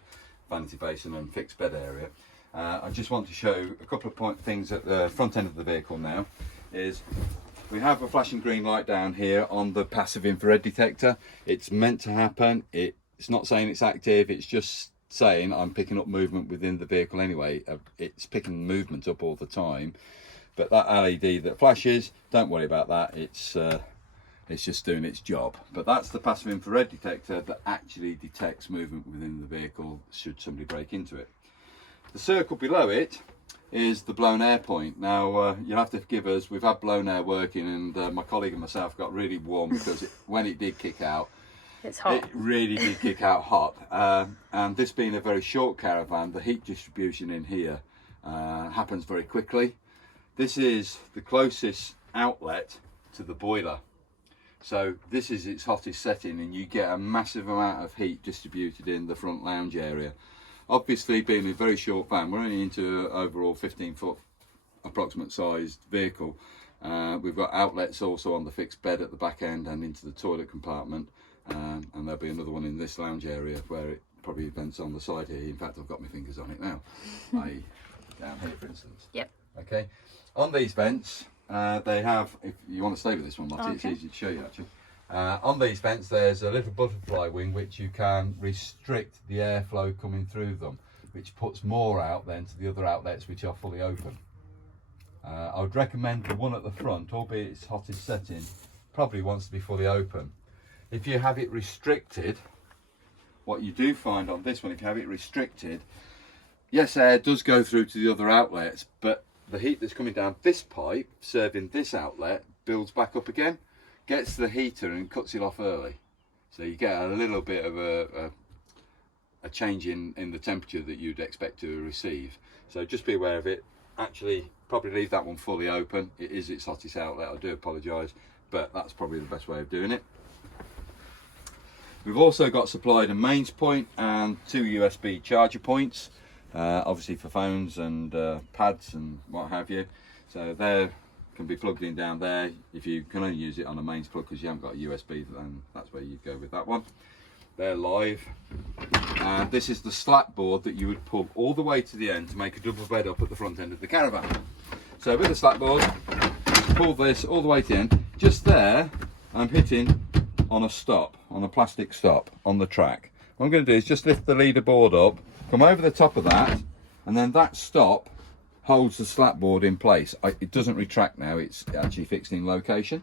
vanity basin and fixed bed area, I just want to show a couple of things at the front end of the vehicle now. Is we have a flashing green light down here on the passive infrared detector. It's meant to happen. It's not saying it's active, it's just saying I'm picking up movement within the vehicle anyway. It's picking movement up all the time, but that LED that flashes, don't worry about that. It's just doing its job. But that's the passive infrared detector that actually detects movement within the vehicle should somebody break into it. The circle below it is the blown air point. Now you'll have to forgive us, we've had blown air working, and my colleague and myself got really warm because when it did kick out, It's hot. it really did kick out hot. And this being a very short caravan, the heat distribution in here happens very quickly. This is the closest outlet to the boiler, so this is its hottest setting, and you get a massive amount of heat distributed in the front lounge area. Obviously, being a very short van, we're only into overall 15-foot approximate sized vehicle. We've got outlets also on the fixed bed at the back end and into the toilet compartment, and there'll be another one in this lounge area where it probably vents on the side here. In fact, I've got my fingers on it now. Down here, for instance. Yep. Okay. On these vents, they have, if you want to stay with this one, Lottie, Okay. it's easy to show you actually. On these vents there's a little butterfly wing which you can restrict the airflow coming through them, which puts more out than to the other outlets which are fully open. I would recommend the one at the front, albeit its hottest setting, probably wants to be fully open. If you have it restricted, what you do find on this one, if you have it restricted, yes, air does go through to the other outlets, but the heat that's coming down this pipe serving this outlet builds back up again, gets to the heater and cuts it off early, so you get a little bit of a change in the temperature that you'd expect to receive. So just be aware of it. Actually, probably leave that one fully open. It is its hottest outlet, I do apologise, but that's probably the best way of doing it. We've also got supplied a mains point and 2 USB charger points, obviously for phones and pads and what have you. So they can be plugged in down there. If you can only use it on a mains plug because you haven't got a USB, then that's where you go with that one. They're live. And this is the slat board that you would pull all the way to the end to make a double bed up at the front end of the caravan. So with the slat board, pull this all the way to the end. Just there, I'm hitting on a stop, on a plastic stop on the track. What I'm going to do is just lift the leader board up, come over the top of that, and then that stop holds the slat board in place. It doesn't retract now, it's actually fixed in location.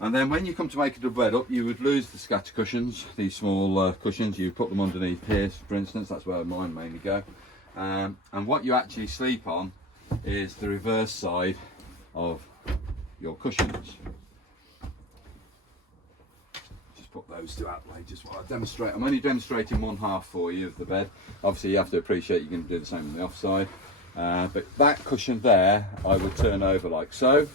And then when you come to make a double bed up, you would lose the scatter cushions, these small cushions. You put them underneath here, for instance. That's where mine mainly go. And what you actually sleep on is the reverse side of your cushions. Just put those two out the way just while I demonstrate. I'm only demonstrating one half for you of the bed. Obviously you have to appreciate you're going to do the same on the off side. But that cushion there, I would turn over like so,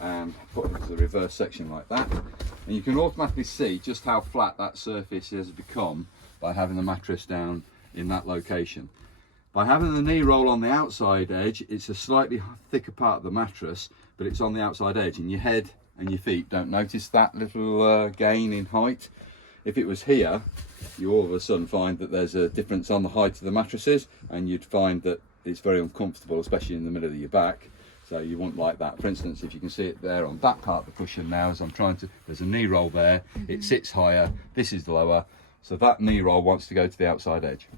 and put it into the reverse section like that, and you can automatically see just how flat that surface has become by having the mattress down in that location. By having the knee roll on the outside edge, it's a slightly thicker part of the mattress, but it's on the outside edge, and your head and your feet don't notice that little gain in height. If it was here, you all of a sudden find that there's a difference on the height of the mattresses, and you'd find that it's very uncomfortable, especially in the middle of your back. So you wouldn't like that. For instance, if you can see it there on that part of the cushion now, as I'm trying to, there's a knee roll there, it sits higher, this is lower, so that knee roll wants to go to the outside edge.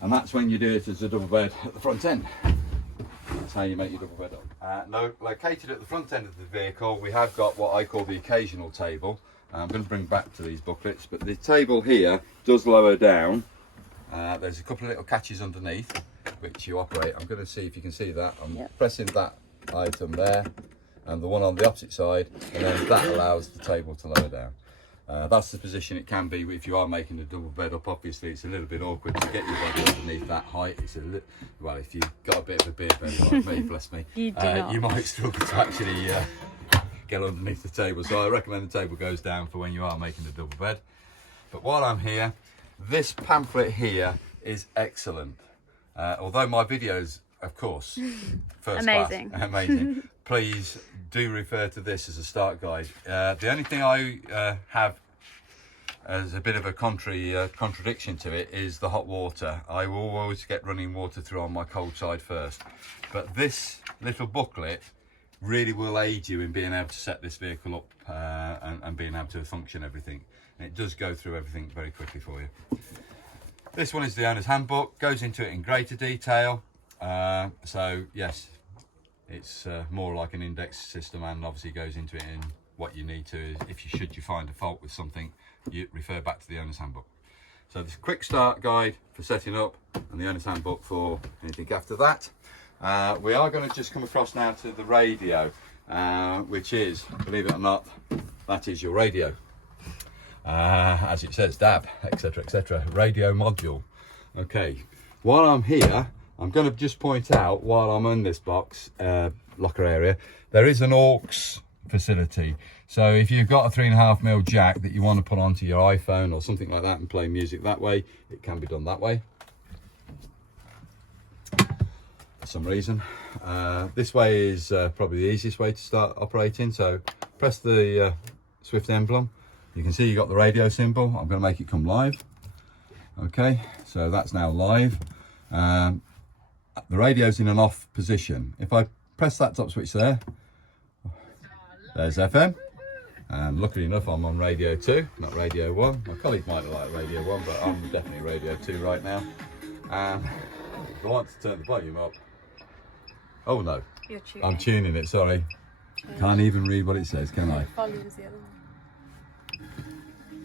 And that's when you do it as a double bed at the front end. That's how you make your double bed up. Located at the front end of the vehicle, we have got what I call the occasional table. I'm going to bring back to these booklets, but the table here does lower down. There's a couple of little catches underneath which you operate. I'm going to see if you can see that. I'm pressing that item there and the one on the opposite side, and then that allows the table to lower down. That's the position it can be if you are making a double bed up. Obviously it's a little bit awkward to get your body underneath that height. It's well, if you've got a bit of a beard bed like me, bless me, you might struggle to actually get underneath the table. So I recommend the table goes down for when you are making a double bed. But while I'm here, this pamphlet here is excellent. Although my videos, of course, first amazing. Class, amazing. Please do refer to this as a start guide. The only thing I have as a bit of a contradiction to it is the hot water. I will always get running water through on my cold side first. But this little booklet really will aid you in being able to set this vehicle up and being able to function everything. And it does go through everything very quickly for you. This one is the owner's handbook, goes into it in greater detail. So yes, it's more like an index system, and obviously goes into it in what you need to. If you find a fault with something, you refer back to the owner's handbook. So this quick start guide for setting up, and the owner's handbook for anything after that. We are going to just come across now to the radio, which is, believe it or not, that is your radio. As it says, DAB, etc, etc, radio module. Okay, while I'm here, I'm going to just point out, while I'm in this box locker area, there is an aux facility. So if you've got a 3.5mm jack that you want to put onto your iPhone or something like that and play music that way, it can be done that way for some reason. This way is probably the easiest way to start operating. So press the Swift emblem. You can see you got the radio symbol. I'm going to make it come live. Okay, so that's now live. The radio's in an off position. If I press that top switch there, there's FM. And luckily enough, I'm on radio 2, not radio 1. My colleague might like radio 1, but I'm definitely radio 2 right now. And if I want to turn the volume up, oh no, I'm tuning it, sorry. Can't even read what it says, can I? Volume's the other one.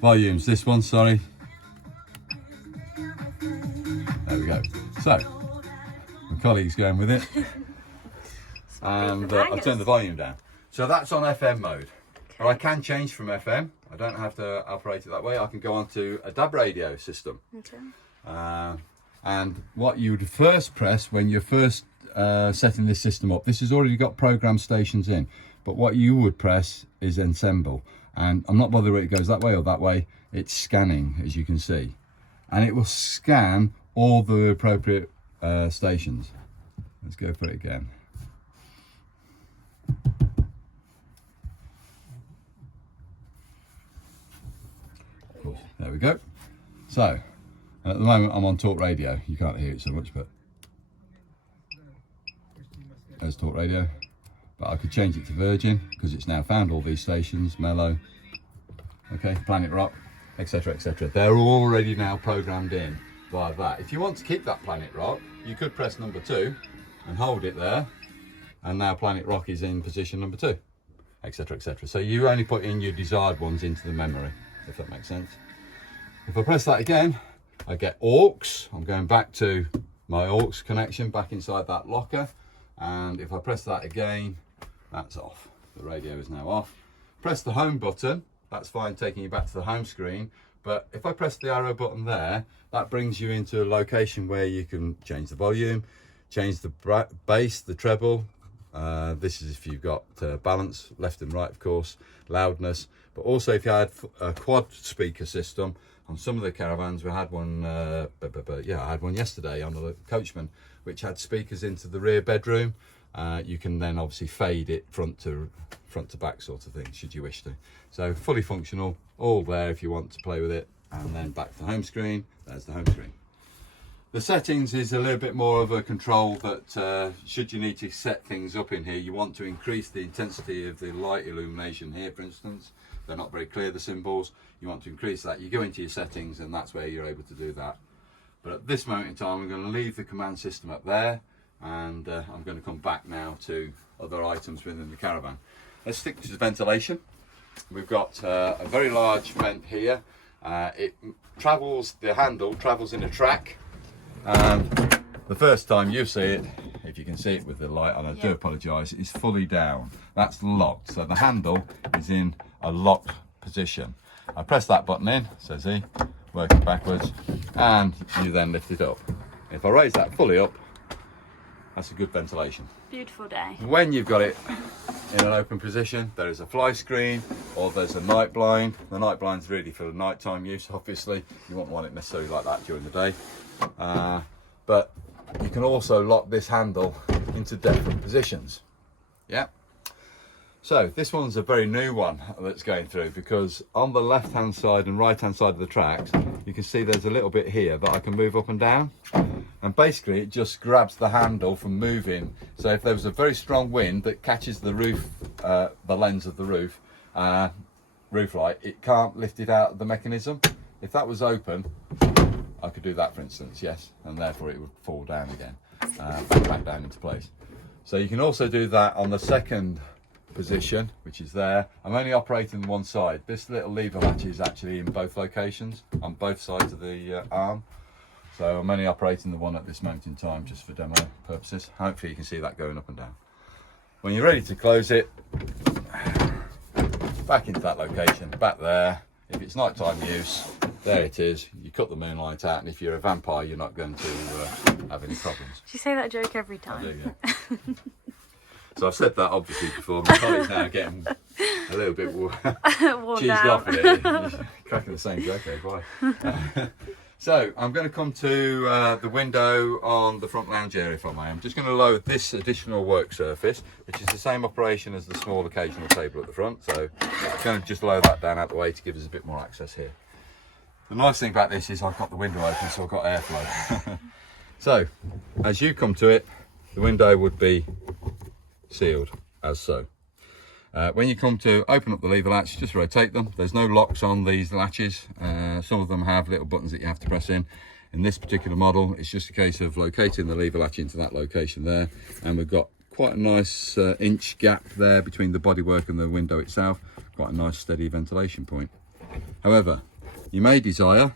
Volume's this one, sorry. There we go. So, my colleague's going with it. And I've turned the volume down. So that's on FM mode. But I can change from FM. I don't have to operate it that way. I can go on to a DAB radio system. Okay. And what you would first press when you're first setting this system up, this has already got program stations in, but what you would press is ensemble. And I'm not bothered whether it goes that way or that way. It's scanning, as you can see. And it will scan all the appropriate stations. Let's go for it again. Cool. There we go. So, at the moment I'm on talk radio. You can't hear it so much, but there's talk radio. But I could change it to Virgin because it's now found all these stations, Mellow, okay, Planet Rock, etc, etc. They're already now programmed in via that. If you want to keep that Planet Rock, you could press number 2 and hold it there, and now Planet Rock is in position number 2, etc, etc. So you only put in your desired ones into the memory, if that makes sense. If I press that again, I get aux. I'm going back to my aux connection back inside that locker, and if I press that again, that's off. The radio is now off. Press the home button, that's fine, taking you back to the home screen. But if I press the arrow button there, that brings you into a location where you can change the volume, change the bass, the treble. This is if you've got balance, left and right, of course, loudness. But also if you had a quad speaker system, on some of the caravans, we had one, yeah, I had one yesterday on the Coachman, which had speakers into the rear bedroom. You can then obviously fade it front to back sort of thing, should you wish to. So fully functional, all there if you want to play with it. And then back to the home screen, there's the home screen. The settings is a little bit more of a control that should you need to set things up in here, you want to increase the intensity of the light illumination here, for instance. They're not very clear, the symbols. You want to increase that, you go into your settings and that's where you're able to do that. But at this moment in time, I'm going to leave the command system up there. and I'm going to come back now to other items within the caravan. Let's stick to the ventilation. We've got a very large vent here. The handle travels in a track, and the first time you see it, if you can see it with the light on, I do apologise, it's fully down. That's locked, so the handle is in a locked position. I press that button in, says he, working backwards, and you then lift it up. If I raise that fully up, that's a good ventilation. Beautiful day. When you've got it in an open position, there is a fly screen or there's a night blind. The night blind's really for nighttime use, obviously. You won't want it necessarily like that during the day. But you can also lock this handle into different positions. Yeah. So this one's a very new one that's going through, because on the left hand side and right hand side of the tracks, you can see there's a little bit here that I can move up and down. And basically it just grabs the handle from moving. So if there was a very strong wind that catches the roof, the lens of the roof light, it can't lift it out of the mechanism. If that was open, I could do that, for instance, yes, and therefore it would fall down again, back down into place. So you can also do that on the second position, which is there. I'm only operating one side. This little lever latch is actually in both locations, on both sides of the arm. So I'm only operating the one at this moment in time, just for demo purposes. Hopefully you can see that going up and down. When you're ready to close it, back into that location, back there. If it's nighttime use, there it is. You cut the moonlight out, and if you're a vampire, you're not going to have any problems. You say that joke every time. I do, yeah. So I've said that obviously before. My colleague's now getting a little bit cheesed off with it. Cracking the same joke, eh? Why? So I'm going to come to the window on the front lounge area, if I may. I'm just going to load this additional work surface, which is the same operation as the small occasional table at the front. So I'm going to just load that down out the way to give us a bit more access here. The nice thing about this is I've got the window open, so I've got airflow. So as you come to it, the window would be sealed as so. When you come to open up the lever latch, just rotate them. There's no locks on these latches. Some of them have little buttons that you have to press in. In this particular model, it's just a case of locating the lever latch into that location there, and we've got quite a nice inch gap there between the bodywork and the window itself. Quite a nice steady ventilation point. However, you may desire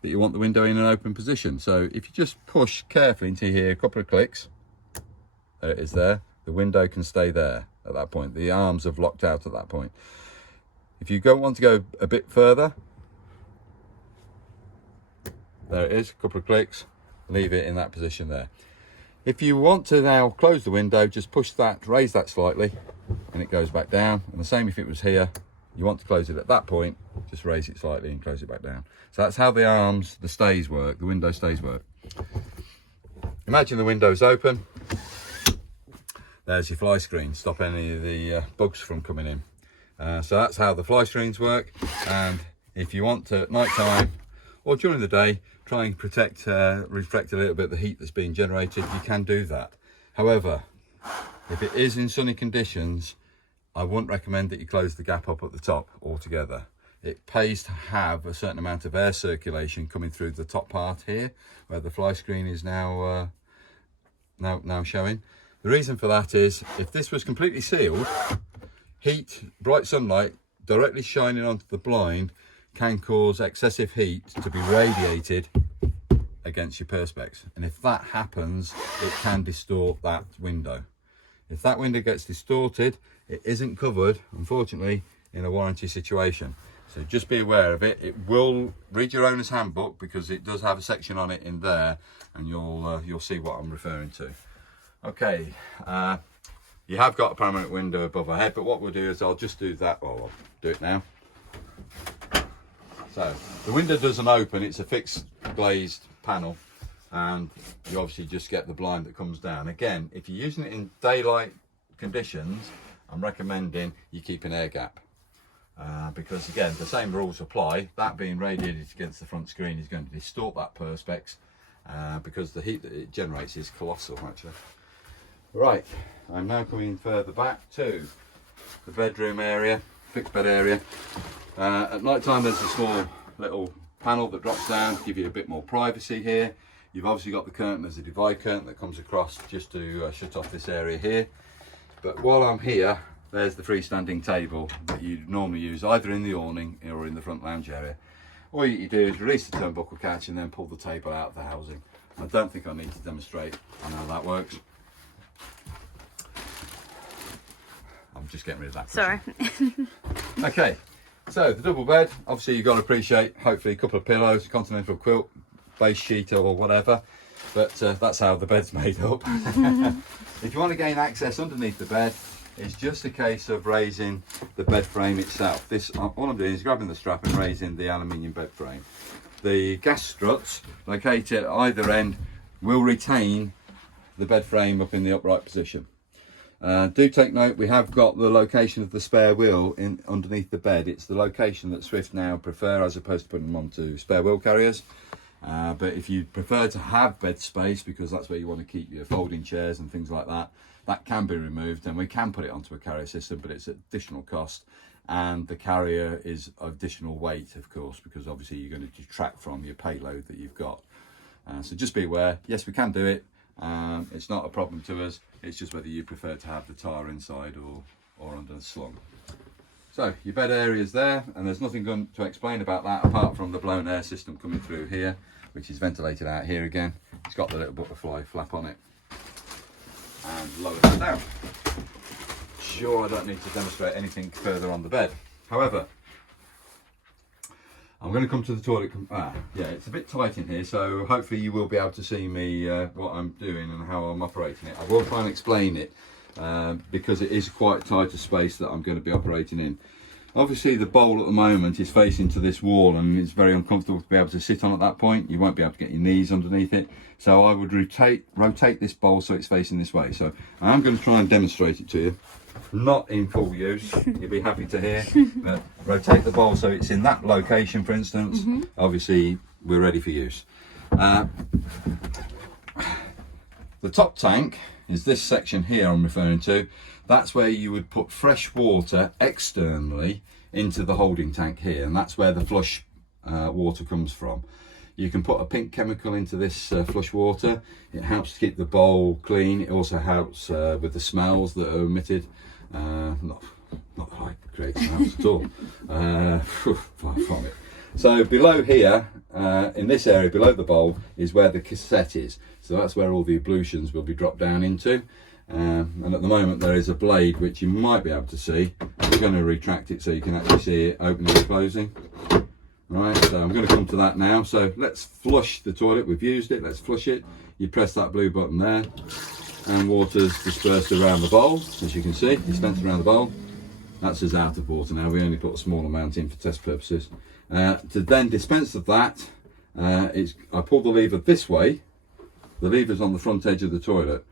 that you want the window in an open position. So if you just push carefully until you hear a couple of clicks, there it is there. The window can stay there at that point. The arms have locked out at that point. If you want to go a bit further, there it is, a couple of clicks, leave it in that position there. If you want to now close the window, just push that, raise that slightly, and it goes back down. And the same if it was here, you want to close it at that point, just raise it slightly and close it back down. So that's how the arms, the stays work, the window stays work. Imagine the window's open. There's your fly screen, stop any of the bugs from coming in. So that's how the fly screens work. And if you want to, at night time or during the day, try and reflect a little bit of the heat that's being generated, you can do that. However, if it is in sunny conditions, I wouldn't recommend that you close the gap up at the top altogether. It pays to have a certain amount of air circulation coming through the top part here, where the fly screen is now showing. The reason for that is, if this was completely sealed, heat, bright sunlight directly shining onto the blind can cause excessive heat to be radiated against your perspex. And if that happens, it can distort that window. If that window gets distorted, it isn't covered, unfortunately, in a warranty situation. So just be aware of it. It will read your owner's handbook, because it does have a section on it in there, and you'll see what I'm referring to. Okay, you have got a panoramic window above our head, but what we'll do is I'll just do that. Well, I'll do it now. So the window doesn't open, it's a fixed glazed panel, and you obviously just get the blind that comes down. Again, if you're using it in daylight conditions, I'm recommending you keep an air gap, because again, the same rules apply. That being radiated against the front screen is going to distort that perspex, because the heat that it generates is colossal actually. Right, I'm now coming further back to the bedroom area, fixed bed area. At night time there's a small little panel that drops down to give you a bit more privacy here. You've obviously got the curtain, there's a divide curtain that comes across just to shut off this area here. But while I'm here, there's the freestanding table that you'd normally use either in the awning or in the front lounge area. All you do is release the turnbuckle catch and then pull the table out of the housing. I don't think I need to demonstrate on how that works. I'm just getting rid of that cushion. Sorry. Okay, so the double bed, obviously you've got to appreciate, hopefully a couple of pillows, a continental quilt, base sheet or whatever, but that's how the bed's made up. If you want to gain access underneath the bed, it's just a case of raising the bed frame itself. This, all I'm doing is grabbing the strap and raising the aluminium bed frame. The gas struts located at either end will retain the bed frame up in the upright position. Do take note, we have got the location of the spare wheel in underneath the bed. It's the location that Swift now prefer as opposed to putting them onto spare wheel carriers. But if you prefer to have bed space, because that's where you want to keep your folding chairs and things like that, that can be removed and we can put it onto a carrier system, but it's additional cost. And the carrier is additional weight, of course, because obviously you're going to detract from your payload that you've got. So just be aware, yes, we can do it. It's not a problem to us. It's just whether you prefer to have the tire inside or under the slung. So your bed area is there, and there's nothing going to explain about that apart from the blown air system coming through here, which is ventilated out here again. It's got the little butterfly flap on it, and lower that down. Sure, I don't need to demonstrate anything further on the bed. However, I'm going to come to the toilet. Yeah, it's a bit tight in here, so hopefully you will be able to see me what I'm doing and how I'm operating it. I will try and explain it because it is quite tight a space that I'm going to be operating in. Obviously the bowl at the moment is facing to this wall and it's very uncomfortable to be able to sit on at that point. You won't be able to get your knees underneath it. So I would rotate this bowl so it's facing this way. So I am going to try and demonstrate it to you. Not in full use, you'll be happy to hear. But rotate the bowl so it's in that location, for instance. Obviously we're ready for use. The top tank is this section here I'm referring to. That's where you would put fresh water externally into the holding tank here, and that's where the flush water comes from. You can put a pink chemical into this flush water. It helps to keep the bowl clean. It also helps with the smells that are emitted. Not that I create smells at all. Far from it. So below here, in this area below the bowl, is where the cassette is. So that's where all the ablutions will be dropped down into. And at the moment there is a blade which you might be able to see. I'm going to retract it so you can actually see it opening and closing. Right, so I'm going to come to that now. So let's flush the toilet. We've used it, let's flush it. You press that blue button there and water's dispersed around the bowl, as you can see, dispensed around the bowl. That's us out of water now. We only put a small amount in for test purposes. To then dispense of that, I pull the lever this way. The lever's on the front edge of the toilet.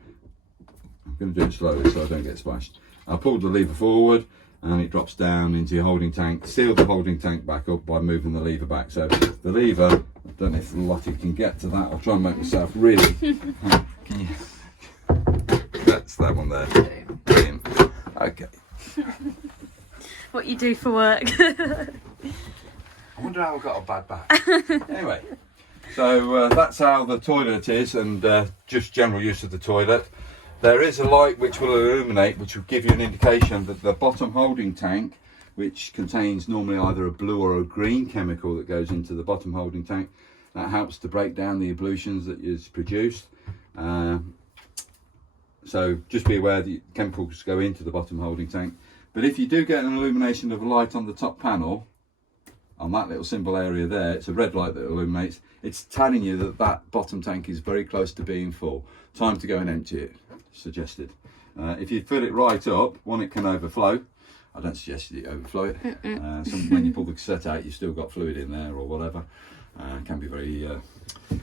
I'm going to do it slowly so I don't get splashed. I pull the lever forward and it drops down into your holding tank. Seal the holding tank back up by moving the lever back. So the lever, I don't know if Lottie can get to that. I'll try and make myself really. Can you? That's that one there. Brilliant. Okay. What you do for work. I wonder how I got a bad back. Anyway, so that's how the toilet is, and just general use of the toilet. There is a light which will illuminate, which will give you an indication that the bottom holding tank, which contains normally either a blue or a green chemical that goes into the bottom holding tank, that helps to break down the ablutions that is produced. So just be aware that chemicals go into the bottom holding tank. But if you do get an illumination of a light on the top panel, on that little symbol area there, it's a red light that illuminates. It's telling you that that bottom tank is very close to being full. Time to go and empty it, suggested. If you fill it right up, one, it can overflow. I don't suggest you overflow it. When you pull the cassette out, you've still got fluid in there or whatever. It can be very,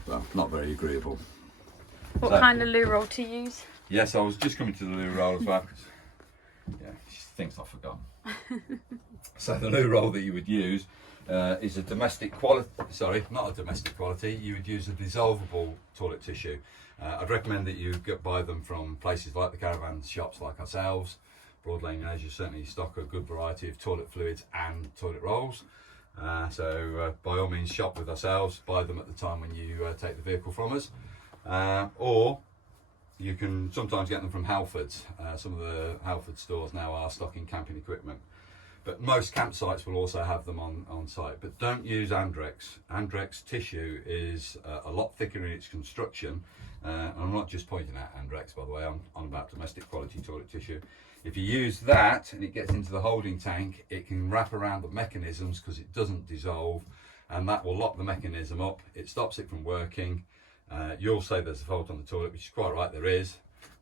well, not very agreeable. What kind of loo roll to use? Yes, I was just coming to the loo roll as well. Yeah, she thinks I've forgotten. So the loo roll that you would use is a domestic quality, sorry, not a domestic quality, you would use a dissolvable toilet tissue. I'd recommend that you buy them from places like the caravan shops like ourselves. Broadlane Leisure certainly stock a good variety of toilet fluids and toilet rolls. So by all means shop with ourselves, buy them at the time when you take the vehicle from us, or you can sometimes get them from Halfords. Some of the Halford stores now are stocking camping equipment, but most campsites will also have them on site. But don't use Andrex. Andrex tissue is a lot thicker in its construction. And I'm not just pointing at Andrex, by the way, I'm on about domestic quality toilet tissue. If you use that and it gets into the holding tank, it can wrap around the mechanisms because it doesn't dissolve, and that will lock the mechanism up. It stops it from working. You'll say there's a fault on the toilet, which is quite right, there is,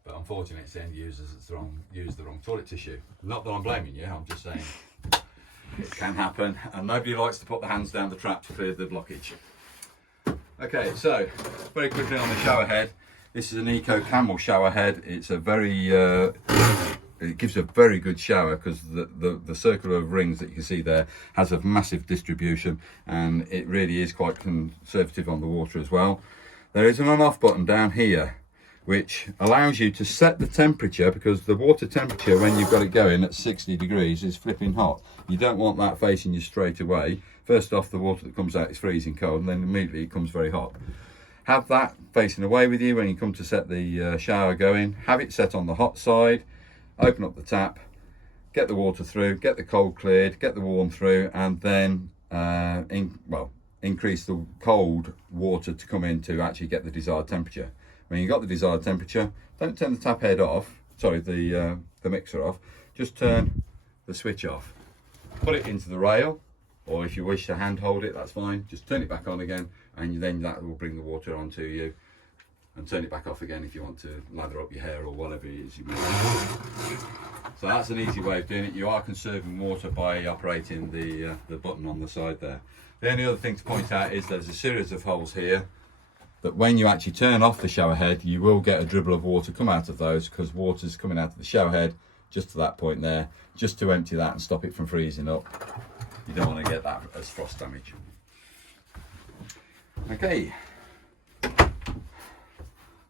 but unfortunately it's the end users that's used the wrong toilet tissue. Not that I'm blaming you, I'm just saying it can happen, and nobody likes to put the hands down the trap to clear the blockage. Okay, so very quickly on the shower head. This is an Eco Camel shower head. It's a very it gives a very good shower because the circle of rings that you can see there has a massive distribution, and it really is quite conservative on the water as well. There is an on-off button down here which allows you to set the temperature, because the water temperature when you've got it going at 60 degrees is flipping hot. You don't want that facing you straight away. First off, the water that comes out is freezing cold, and then immediately it comes very hot. Have that facing away with you when you come to set the shower going. Have it set on the hot side. Open up the tap, get the water through, get the cold cleared, get the warm through, and then increase the cold water to come in to actually get the desired temperature. When you've got the desired temperature, don't turn the tap head off, sorry, the mixer off, just turn the switch off. Put it into the rail, or if you wish to hand hold it, that's fine. Just turn it back on again, and then that will bring the water onto you. And turn it back off again if you want to lather up your hair or whatever it is you make. So that's an easy way of doing it. You are conserving water by operating the button on the side there. The only other thing to point out is there's a series of holes here that when you actually turn off the shower head, you will get a dribble of water come out of those, because water's coming out of the shower head just to that point there, just to empty that and stop it from freezing up. You don't want to get that as frost damage. Okay.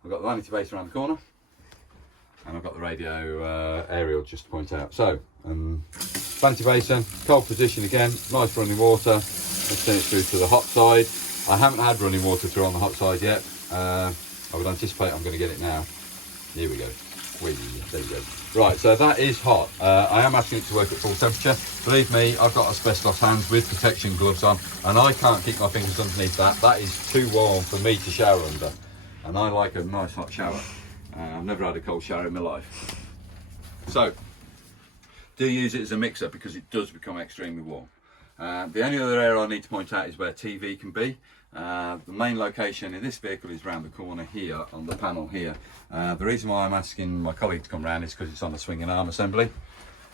I've got the vanity base around the corner, and I've got the radio aerial just to point out. So, vanity basin, cold position again, nice running water. Let's turn it through to the hot side. I haven't had running water through on the hot side yet. I would anticipate I'm going to get it now. Here we go. There you go. Right, so that is hot. I am asking it to work at full temperature. Believe me, I've got asbestos hands with protection gloves on, and I can't keep my fingers underneath that. That is too warm for me to shower under. And I like a nice hot shower. I've never had a cold shower in my life. So, do use it as a mixer because it does become extremely warm. The only other area I need to point out is where TV can be. The main location in this vehicle is round the corner here on the panel here. The reason why I'm asking my colleague to come round is because it's on a swinging arm assembly.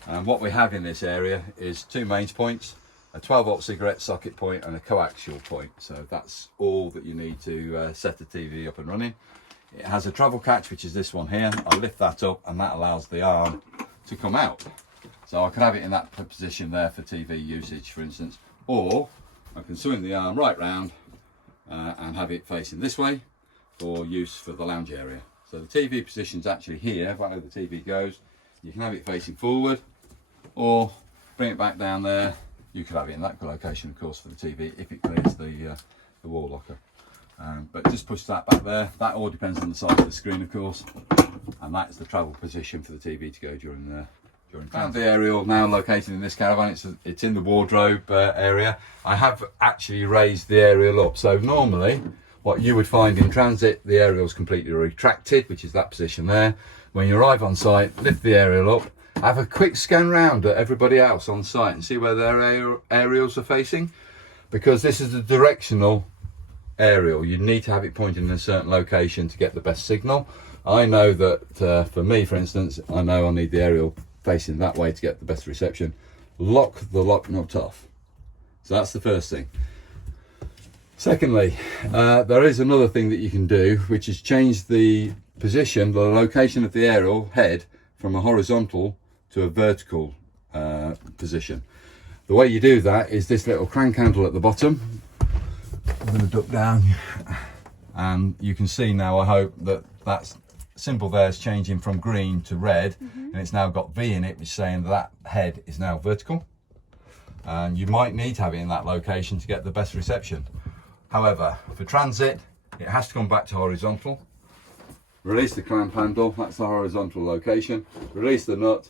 And what we have in this area is two mains points, a 12-volt cigarette socket point and a coaxial point. So that's all that you need to set the TV up and running. It has a travel catch, which is this one here. I lift that up and that allows the arm to come out. So I can have it in that position there for TV usage, for instance, or I can swing the arm right round and have it facing this way for use for the lounge area. So the TV position's actually here, right where the TV goes. You can have it facing forward or bring it back down there. You could have it in that location, of course, for the TV if it clears the wall locker. But just push that back there. That all depends on the size of the screen, of course. And that is the travel position for the TV to go during transit. The aerial now located in this caravan. It's in the wardrobe area. I have actually raised the aerial up. So normally, what you would find in transit, the aerial is completely retracted, which is that position there. When you arrive on site, lift the aerial up. Have a quick scan round at everybody else on site and see where their aerials are facing, because this is a directional aerial. You need to have it pointed in a certain location to get the best signal. I know that for me, for instance, I know I need the aerial facing that way to get the best reception. Lock the lock nut off. So that's the first thing. Secondly, there is another thing that you can do, which is change the position, the location of the aerial head from a horizontal to a vertical position. The way you do that is this little crank handle at the bottom. I'm going to duck down, and you can see now, I hope, that that's symbol there is changing from green to red, and it's now got V in it, which is saying that head is now vertical. and you might need to have it in that location to get the best reception. However, for transit, it has to come back to horizontal. Release the clamp handle, that's the horizontal location. Release the nut,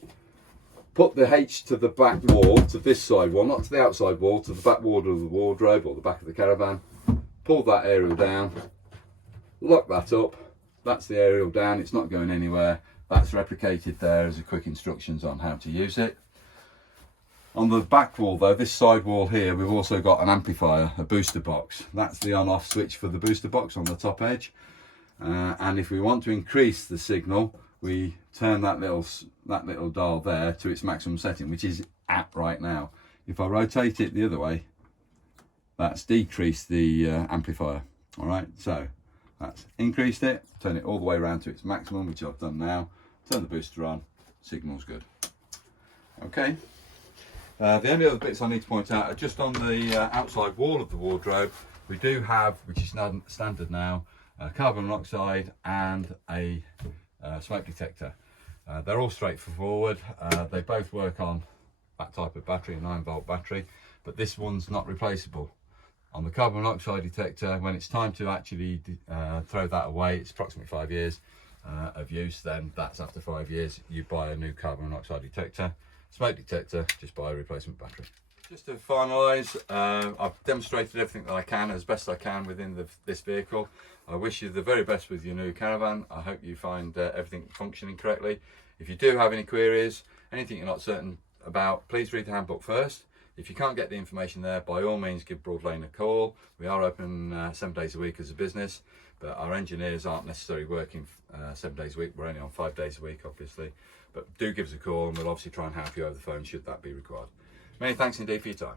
put the H to the back wall, to this side wall, not to the outside wall, to the back wall of the wardrobe or the back of the caravan. Pull that aerial down, lock that up. That's the aerial down, it's not going anywhere. That's replicated there as a quick instructions on how to use it. On the back wall though, this side wall here, we've also got an amplifier, a booster box. That's the on-off switch for the booster box on the top edge. And if we want to increase the signal, we turn that little dial there to its maximum setting, which is at right now. If I rotate it the other way, that's decreased the amplifier. All right, so that's increased it, turn it all the way around to its maximum, which I've done now. Turn the booster on, signal's good. Okay. The only other bits I need to point out are just on the outside wall of the wardrobe. We do have, which is standard now, carbon monoxide and a smoke detector. They're all straightforward. They both work on that type of battery, a 9-volt battery, but this one's not replaceable. On the carbon monoxide detector, when it's time to actually throw that away, it's approximately 5 years of use, then that's after 5 years you buy a new carbon monoxide detector. Smoke detector, just buy a replacement battery. Just to finalise, I've demonstrated everything that I can as best I can within this vehicle. I wish you the very best with your new caravan. I hope you find everything functioning correctly. If you do have any queries, anything you're not certain about, please read the handbook first. If you can't get the information there, by all means give Broadlane a call. We are open 7 days a week as a business, but our engineers aren't necessarily working 7 days a week. We're only on 5 days a week, obviously. But do give us a call and we'll obviously try and help you over the phone should that be required. Many thanks indeed for your time.